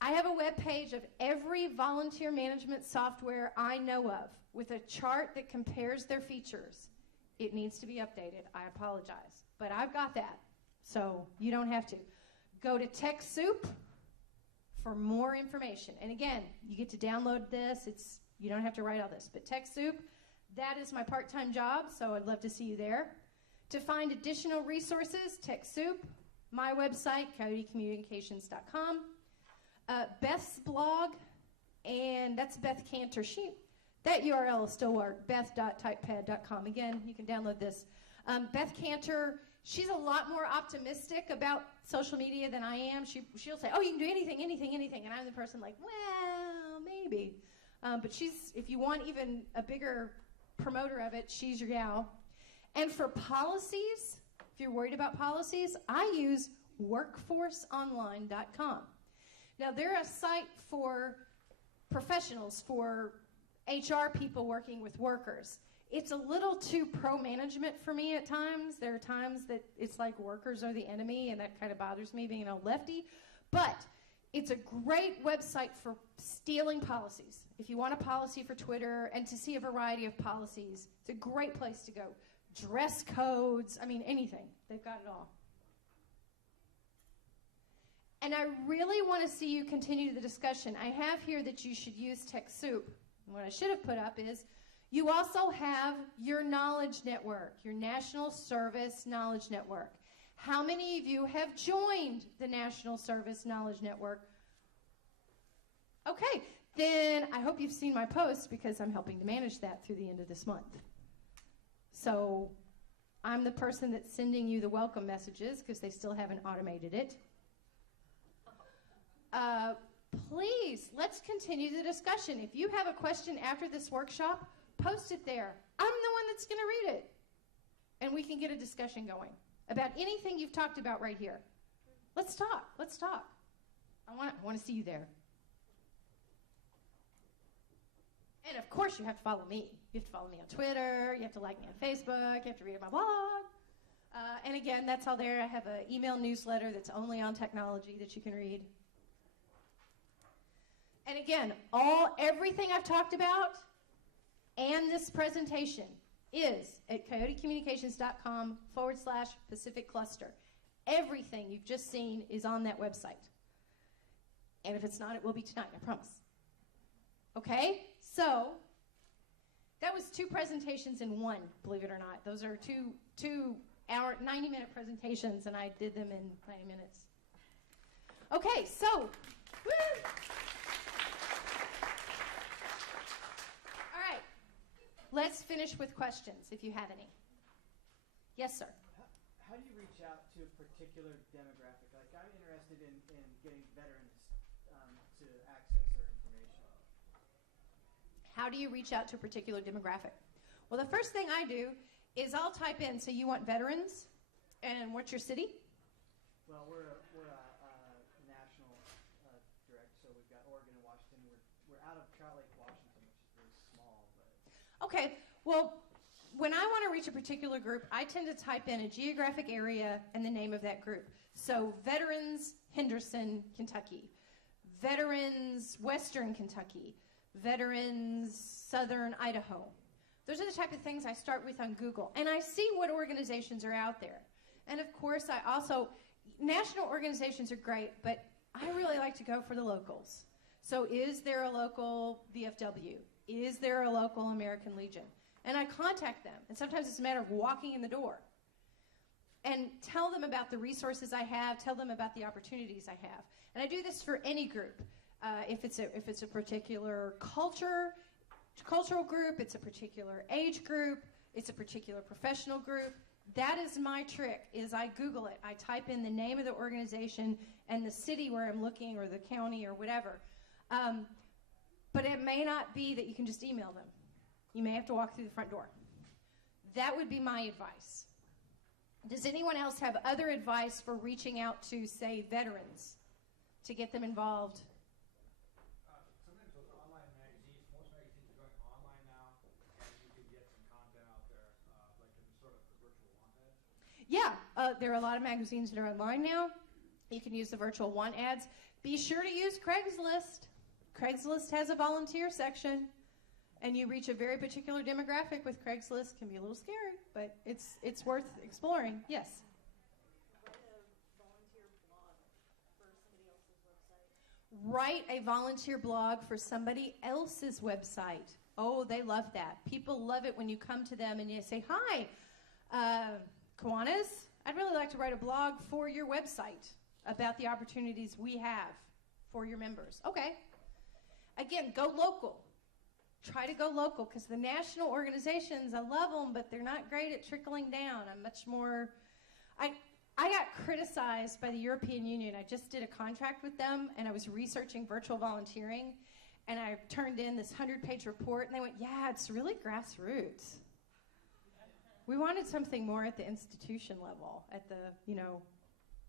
I have a web page of every volunteer management software I know of with a chart that compares their features. It needs to be updated. I apologize, but I've got that. So you don't have to. Go to TechSoup for more information. And again, you get to download this. You don't have to write all this. But TechSoup, that is my part-time job, so I'd love to see you there. To find additional resources, TechSoup, my website, coyotecommunications.com, Beth's blog, and that's Beth Cantor. That URL will still work, beth.typepad.com. Again, you can download this. Beth Cantor, she's a lot more optimistic about social media than I am. She'll say, oh, you can do anything. And I'm the person like, well, maybe. But if you want even a bigger promoter of it, she's your gal. And for policies, if you're worried about policies, I use workforceonline.com. Now, they're a site for professionals, for HR people working with workers. It's a little too pro-management for me at times. There are times that it's like workers are the enemy, and that kind of bothers me being an old lefty. But it's a great website for stealing policies. If you want a policy for Twitter and to see a variety of policies, it's a great place to go. Dress codes, I mean, anything. They've got it all. And I really want to see you continue the discussion. I have here that you should use TechSoup. What I should have put up is you also have your knowledge network, your National Service Knowledge Network. How many of you have joined the National Service Knowledge Network? Okay, then I hope you've seen my post because I'm helping to manage that through the end of this month. So I'm the person that's sending you the welcome messages because they still haven't automated it. Please, let's continue the discussion. If you have a question after this workshop, post it there. I'm the one that's going to read it. And we can get a discussion going about anything you've talked about right here. Let's talk. Let's talk. I want to see you there. And of course, you have to follow me. You have to follow me on Twitter. You have to like me on Facebook. You have to read my blog. And again, that's all there. I have an email newsletter that's only on technology that you can read. And again, everything I've talked about and this presentation is at coyotecommunications.com/Pacific Cluster. Everything you've just seen is on that website. And if it's not, it will be tonight, I promise. Okay? So, that was 2 presentations in one, believe it or not. Those are two 90-minute presentations, and I did them in 90 minutes. Okay, so, woo! Let's finish with questions, if you have any. Yes, sir. How do you reach out to a particular demographic? Like, I'm interested in getting veterans to access our information. How do you reach out to a particular demographic? Well, the first thing I do is I'll type in, so you want veterans, and what's your city? Well, we're a national direct, so we've got Oregon and Washington. We're out of Trout Lake, Washington, which is really small. But Okay, well, when I want to reach a particular group, I tend to type in a geographic area and the name of that group. So, Veterans Henderson, Kentucky. Veterans Western Kentucky. Veterans Southern Idaho. Those are the type of things I start with on Google. And I see what organizations are out there. And of course, national organizations are great, but I really like to go for the locals. So is there a local VFW? Is there a local American Legion? And I contact them. And sometimes it's a matter of walking in the door. And tell them about the resources I have, tell them about the opportunities I have. And I do this for any group. If it's a particular cultural group, it's a particular age group, it's a particular professional group. That is my trick, is I Google it. I type in the name of the organization and the city where I'm looking, or the county, or whatever. But it may not be that you can just email them. You may have to walk through the front door. That would be my advice. Does anyone else have other advice for reaching out to, say, veterans to get them involved? Sometimes those online magazines, most magazines are going online now, and you can get some content out there, like in sort of the virtual want ads. Yeah, there are a lot of magazines that are online now. You can use the virtual want ads. Be sure to use Craigslist. Craigslist has a volunteer section, and you reach a very particular demographic with Craigslist. Can be a little scary, but it's worth exploring. Yes? Write a volunteer blog for somebody else's website. Oh, they love that. People love it when you come to them and you say, hi, Kiwanis, I'd really like to write a blog for your website about the opportunities we have for your members. Okay. Again, go local. Try to go local, because the national organizations, I love them, but they're not great at trickling down. I'm much more... I got criticized by the European Union. I just did a contract with them, and I was researching virtual volunteering, and I turned in this 100-page report, and they went, yeah, it's really grassroots. We wanted something more at the institution level, at the,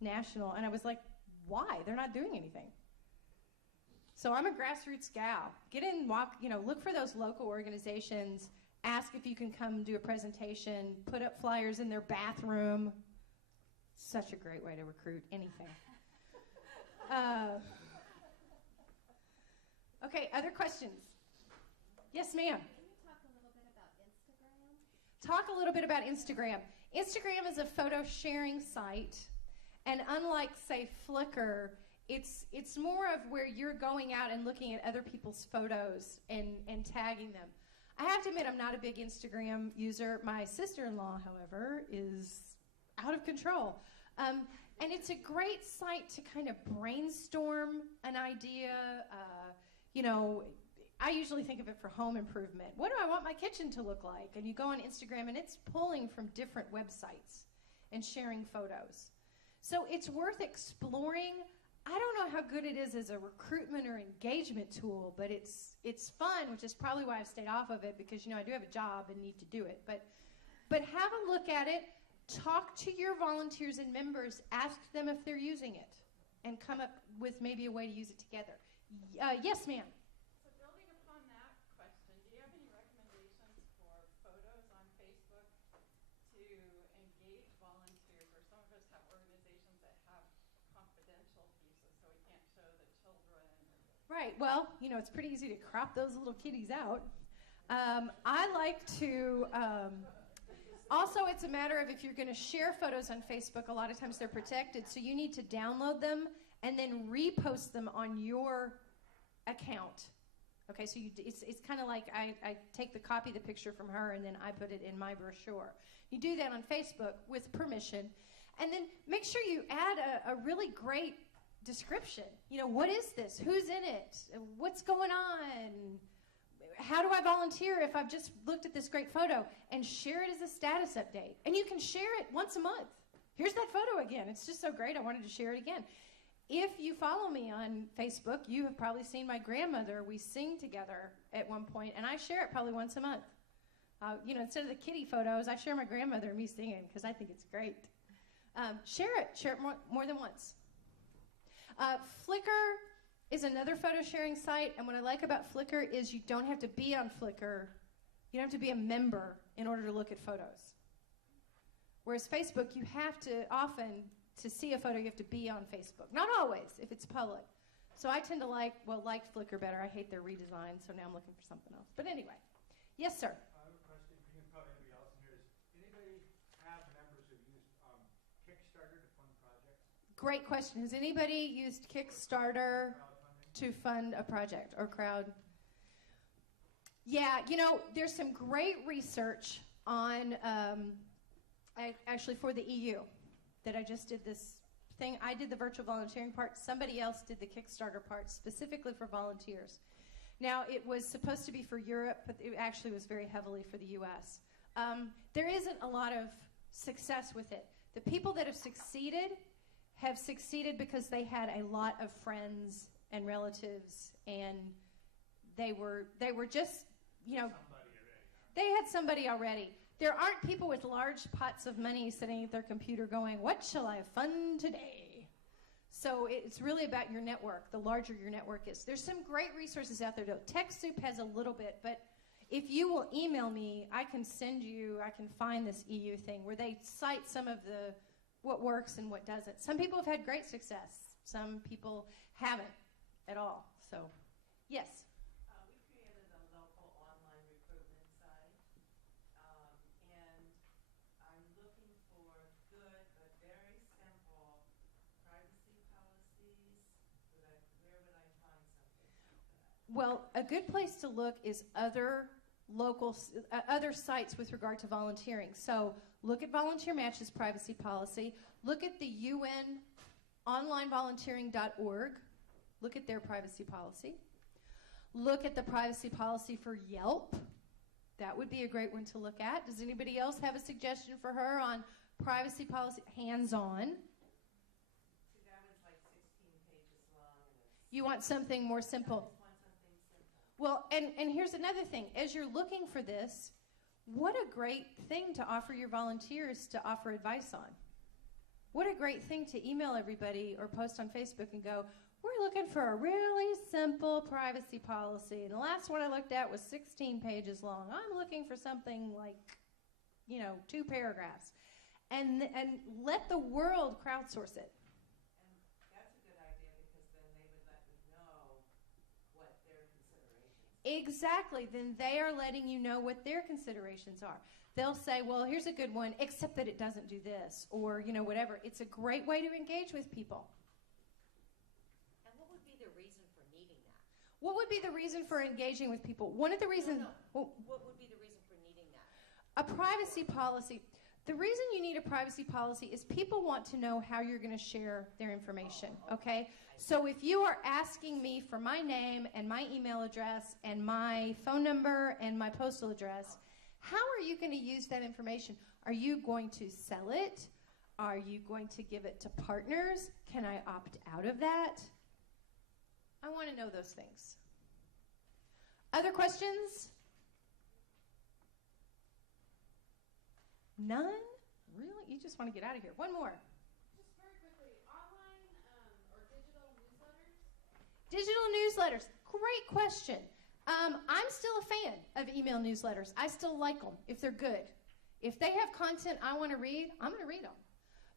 national, and I was like, why? They're not doing anything. So I'm a grassroots gal. Get in, walk, look for those local organizations. Ask if you can come do a presentation. Put up flyers in their bathroom. Such a great way to recruit anything. Okay, other questions? Yes, ma'am. Can you talk a little bit about Instagram? Talk a little bit about Instagram. Instagram is a photo sharing site, and unlike, say, Flickr, it's more of where you're going out and looking at other people's photos and tagging them. I have to admit, I'm not a big Instagram user. My sister-in-law, however, is out of control. And it's a great site to kind of brainstorm an idea. I usually think of it for home improvement. What do I want my kitchen to look like? And you go on Instagram, and it's pulling from different websites and sharing photos. So it's worth exploring. I don't know how good it is as a recruitment or engagement tool, but it's fun, which is probably why I've stayed off of it, because I do have a job and need to do it. But have a look at it. Talk to your volunteers and members. Ask them if they're using it, and come up with maybe a way to use it together. Yes, ma'am. So building upon that question, do you have any recommendations for photos on Facebook to engage volunteers? Or some of us have organizations that have confidential pieces, so we can't show the children. Right. Well, it's pretty easy to crop those little kitties out. I like to... Also, it's a matter of if you're going to share photos on Facebook, a lot of times they're protected, so you need to download them and then repost them on your account. Okay, so it's kind of like I take the picture from her, and then I put it in my brochure. You do that on Facebook with permission, and then make sure you add a really great description. What is this? Who's in it? What's going on? How do I volunteer if I've just looked at this great photo? And share it as a status update. And you can share it once a month. Here's that photo again. It's just so great, I wanted to share it again. If you follow me on Facebook, you have probably seen my grandmother. We sing together at one point, and I share it probably once a month. Instead of the kitty photos, I share my grandmother and me singing because I think it's great. Share it more than once. Flickr is another photo sharing site, and what I like about Flickr is you don't have to be on Flickr. You don't have to be a member in order to look at photos. Whereas Facebook, you have to often, to see a photo, you have to be on Facebook. Not always, if it's public. So I tend to like Flickr better. I hate their redesign, so now I'm looking for something else. But anyway. Yes, sir? I have a question. You can probably anybody else in here. Does anybody have members who've used Kickstarter to fund projects? Great question. Has anybody used Kickstarter to fund a project or crowd? Yeah, there's some great research on, actually for the EU, that I just did this thing. I did the virtual volunteering part. Somebody else did the Kickstarter part specifically for volunteers. Now, it was supposed to be for Europe, but it actually was very heavily for the US. There isn't a lot of success with it. The people that have succeeded because they had a lot of friends and relatives, and they were just, they had somebody already. There aren't people with large pots of money sitting at their computer going, what shall I fund today? So it's really about your network, the larger your network is. There's some great resources out there, though. TechSoup has a little bit, but if you will email me, I can find this EU thing where they cite some of what works and what doesn't. Some people have had great success. Some people haven't at all. So, yes? We created a local online recruitment site, and I'm looking for good but very simple privacy policies. Where would I find something like that? Well, a good place to look is other sites with regard to volunteering. So look at Volunteer Match's privacy policy. Look at the UN onlinevolunteering.org. Look at their privacy policy. Look at the privacy policy for Yelp. That would be a great one to look at. Does anybody else have a suggestion for her on privacy policy? Hands-on. See, that was like 16 pages long. You want something more simple. Well, and here's another thing. As you're looking for this, what a great thing to offer your volunteers to offer advice on. What a great thing to email everybody or post on Facebook and go, we're looking for a really simple privacy policy. And the last one I looked at was 16 pages long. I'm looking for something like, 2 paragraphs. And let the world crowdsource it. And that's a good idea because then they would let me know what their considerations are. Exactly. Then they are letting you know what their considerations are. They'll say, well, here's a good one, except that it doesn't do this, or, whatever. It's a great way to engage with people. And what would be the reason for needing that? What would be the reason for engaging with people? One of the reasons... What would be the reason for needing that? A privacy policy. The reason you need a privacy policy is people want to know how you're going to share their information, okay? So if you are asking me for my name and my email address and my phone number and my postal address, how are you going to use that information? Are you going to sell it? Are you going to give it to partners? Can I opt out of that? I want to know those things. Other questions? None? Really? You just want to get out of here. One more. Just very quickly, online or digital newsletters? Digital newsletters. Great question. I'm still a fan of email newsletters. I still like them if they're good. If they have content I want to read, I'm going to read them.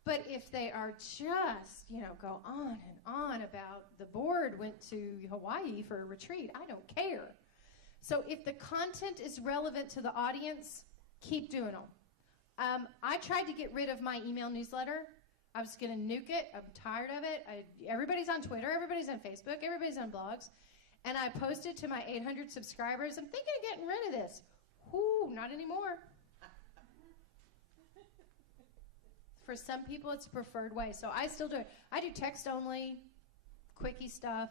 But if they are just, go on and on about the board went to Hawaii for a retreat, I don't care. So if the content is relevant to the audience, keep doing them. I tried to get rid of my email newsletter. I was going to nuke it. I'm tired of it. Everybody's on Twitter. Everybody's on Facebook. Everybody's on blogs. And I posted to my 800 subscribers, I'm thinking of getting rid of this. Whoo, not anymore. For some people, it's a preferred way. So I still do it. I do text only, quickie stuff,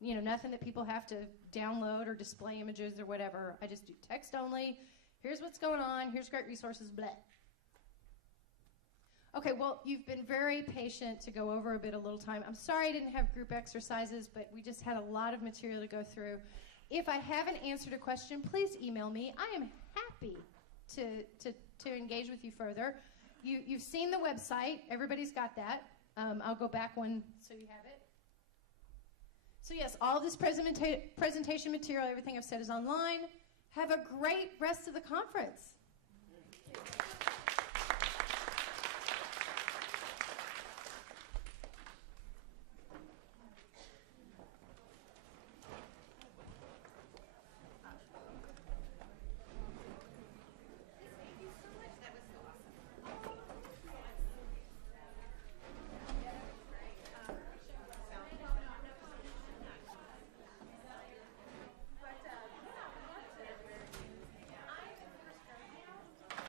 nothing that people have to download or display images or whatever. I just do text only. Here's what's going on. Here's great resources, blah. Okay, well, you've been very patient to go over a little time. I'm sorry I didn't have group exercises, but we just had a lot of material to go through. If I haven't answered a question, please email me. I am happy to engage with you further. You've seen the website. Everybody's got that. I'll go back one so you have it. So yes, all this presentation material, everything I've said is online. Have a great rest of the conference.